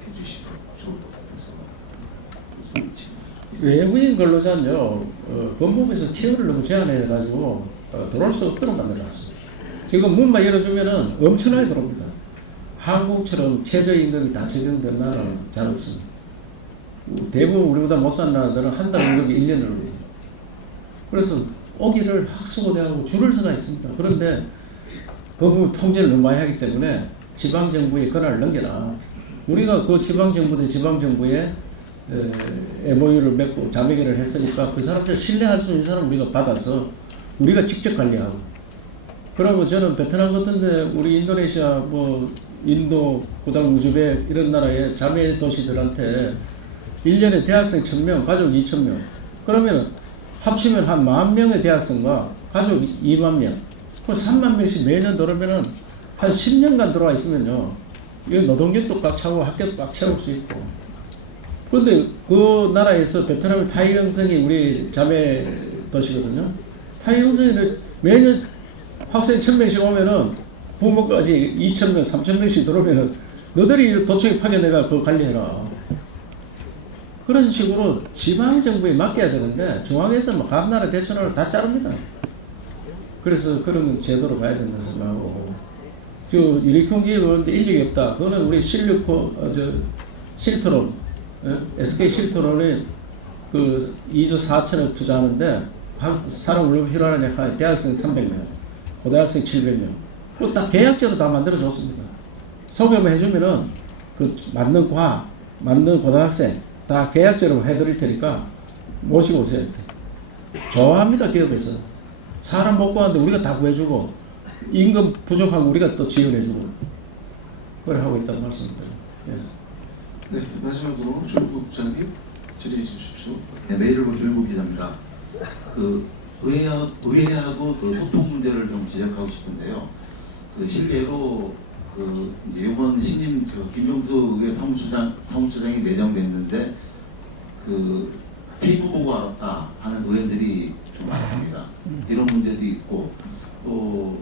해주시면 좋을 것 같아서 외국인 근로자는요, 법무부에서 티오를 너무 제한해가지고 들어올 수 없도록 만들어놨어요. 지금 문만 열어주면은 엄청나게 들어옵니다. 한국처럼 최저임금이 다 적용된 나라는 잘 없습니다. 대부분 우리보다 못 사는 나라들은 한 달 임금이 1년을 올려요. 그래서 오기를 학수고대하고 줄을 서가 있습니다. 그런데 법무부 통제를 너무 많이 하기 때문에 지방정부의 권한을 넘겨라. 우리가 그 지방정부대 지방정부에 MOU를 맺고 자매결을 했으니까 그 사람들 신뢰할 수 있는 사람 우리가 받아서 우리가 직접 관리하고. 그러고 저는 베트남 같은데 우리 인도네시아 뭐 인도, 그다음 우즈벡 이런 나라의 자매 도시들한테 1년에 대학생 1000명, 가족 2000명. 그러면 합치면 한 10,000명의 대학생과 가족 20,000명. 그 30,000명씩 매년 들어오면은 한 10년간 들어와 있으면요. 이 노동력도 꽉 차고 학교도 꽉 채울 수 있고. 그런데 그 나라에서 베트남의 타이영성이 우리 자매 도시거든요. 타이영성이 매년 학생 1000명씩 오면은 부모까지 2000명, 3000명씩 들어오면은 너들이 도청에 파견해가 그거 관리해라. 그런 식으로 지방정부에 맡겨야 되는데 중앙에서 뭐 감나라 대천하를 다 자릅니다. 그래서 그런 제도로 가야 된다고 생각하고 그 유리콩기에 그런데 인력이 없다. 그거는 우리 실트론 SK 실트론에 그 2조 4천억 투자하는데 사람 물론 필요하니까 대학생 300명, 고등학생 700명. 그거 다 계약제로 다 만들어줬습니다. 소개만 해주면은 그 맞는 과학, 맞는 고등학생 다 계약제로 해드릴 테니까 모시고 오세요. 좋아합니다, 기업에서. 사람 못 구하는데 우리가 다 구해주고, 임금 부족하고 우리가 또 지원해주고, 그걸 하고 있다는 말씀입니다. 예. 네, 마지막으로 조국 부장님 질의해 주십시오. 네, 메일로 조영국 기자입니다. 그 의회하고 그 소통 문제를 좀 지적하고 싶은데요. 그 실례로 그 이제 이번 신임 김종수 의회 사무처장이 내정됐는데 그 페이퍼 보고 알았다 하는 의원들이 좀 많습니다. 이런 문제도 있고 또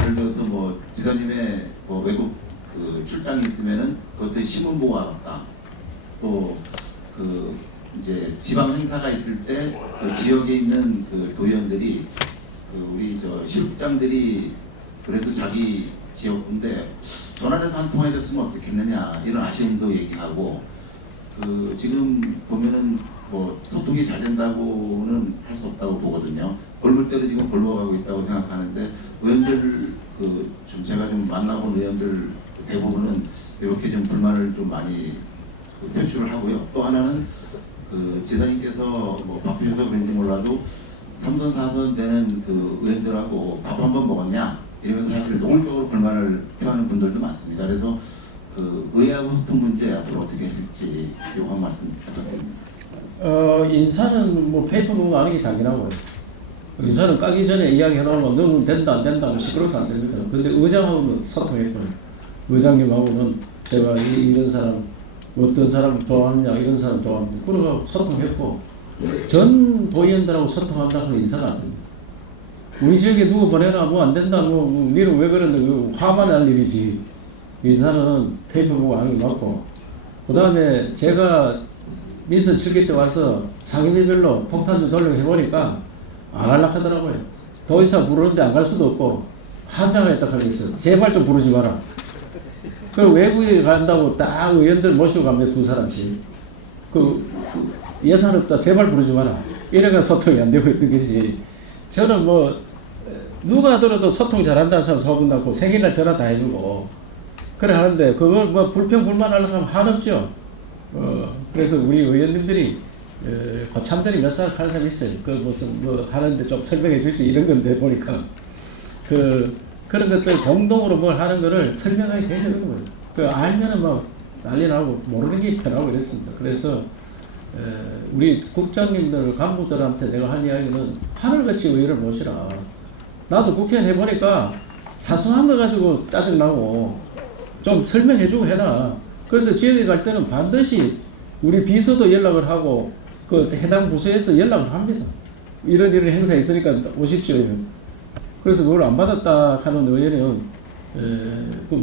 예를 들어서 뭐 지사님의 뭐 외국 그 출장이 있으면은 그것도 신문 보고 알았다. 또 그 이제 지방 행사가 있을 때 그 지역에 있는 그 도의원들이 그 우리 저 실국장들이 그래도 자기 지역인데 전화라도 한 통화 해줬으면 어떻겠느냐 이런 아쉬움도 얘기하고 그 지금 보면은 뭐 소통이 잘 된다고는 할 수 없다고 보거든요. 골물 대로 지금 골로가고 있다고 생각하는데 의원들 그 좀 제가 좀 만나본 의원들 대부분은 이렇게 좀 불만을 좀 많이 표출을 하고요. 또 하나는 그 지사님께서 뭐 바쁘셔서 그런지 몰라도 3선 4선 되는 그 의원들하고 밥 한 번 먹었냐 이러면서 사실 노골적으로 불만을 표하는 분들도 많습니다. 그래서 그 의회하고 소통 문제 앞으로 어떻게 하실지 요거 한 말씀 부탁드립니다. 인사는 뭐 페이퍼 보고 아는 게 당연하고요. 인사는 까기 전에 이야기해놓으면 너는 된다 안 된다 하면 시끄러워서 안 됩니다. 근데 의장하고는 소통했고요. 의장님하고는 제가 이런 사람 어떤 사람 좋아하느냐 이런 사람 좋아합니다. 그러고 소통했고 전 도의원들하고 소통한다고 하면 인사가 안 됩니다. 우리 지역에 누구 보내라 뭐 안 된다 뭐 니는 왜 그러는데 화만 할 일이지. 인사는 페이퍼 보고 하는 게 맞고 그 다음에 제가 민선 7기 때 와서 상임위별로 폭탄도 돌리고 해보니까 안 하려고 하더라고요. 도의사 부르는데 안 갈 수도 없고 환장했다 하겠어요. 제발 좀 부르지 마라. 그 외국에 간다고 딱 의원들 모시고 가면 2사람씩 그 예산 없다 제발 부르지 마라. 이래가 소통이 안 되고 있는 거지. 저는 뭐 누가 들어도 소통 잘한다는 사람 소문나고 생일날 전화 다 해주고 그래 하는데 그걸 뭐 불평불만하려고 하면 한없죠. 그래서 우리 의원님들이 고참들이 몇 살 하는 사람이 있어요. 그 무슨 뭐 하는데 좀 설명해 주지 이런 건데 보니까 그런 것들 공동으로 뭘 하는 거를 설명하기 굉장히 어려운 거예요. 그 알면은 막 난리 나고 모르는 게 편하고 이랬습니다. 그래서 우리 국장님들 간부들한테 내가 한 이야기는 하늘같이 의회를 모시라. 나도 국회의원 해보니까 사소한 거 가지고 짜증나고 좀 설명해주고 해라. 그래서 지역에 갈 때는 반드시 우리 비서도 연락을 하고 그 해당 부서에서 연락을 합니다. 이런 행사 있으니까 오십시오. 그래서 그걸 안 받았다 하는 의원은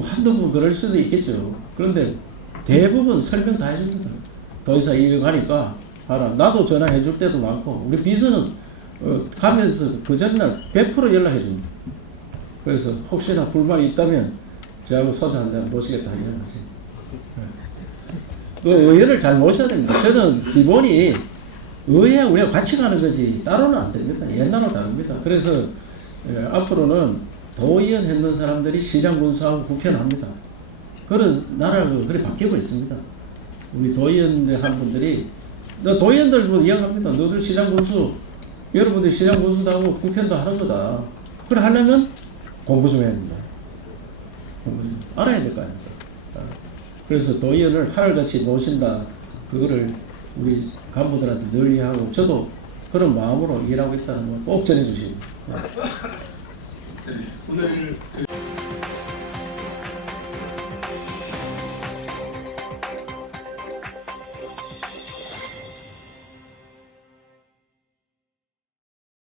한두 분 그럴 수도 있겠죠. 그런데 대부분 설명 다 해줍니다. 더 이상 이거 가니까 하라. 나도 전화해 줄 때도 많고 우리 비서는 가면서 그 전날 100% 연락해 줍니다. 그래서 혹시나 불만이 있다면 저하고 소주 한잔 모시겠다 이러면서 그 의회를 잘 모셔야 됩니다. 저는 기본이 의회하고 우리가 같이 가는 거지 따로는 안 됩니다. 옛날은 다릅니다. 그래서 앞으로는 도의원 했는 사람들이 시장 군수하고 국회의원 합니다. 그런 나라가 그렇게 바뀌고 있습니다. 우리 도의원 한 분들이 도의원들도 이야기합니다. 너들 시장 군수 여러분들 시장 군수도 하고 국회의원도 하는 거다. 그래 하려면 공부 좀 해야 된다. 공부 좀 알아야 될 거 아닙니까? 그래서 도의원을 하늘같이 모신다. 그거를 우리 간부들한테 널리 하고 저도 그런 마음으로 일하고 있다는 걸 꼭 전해주시고. 네, 오늘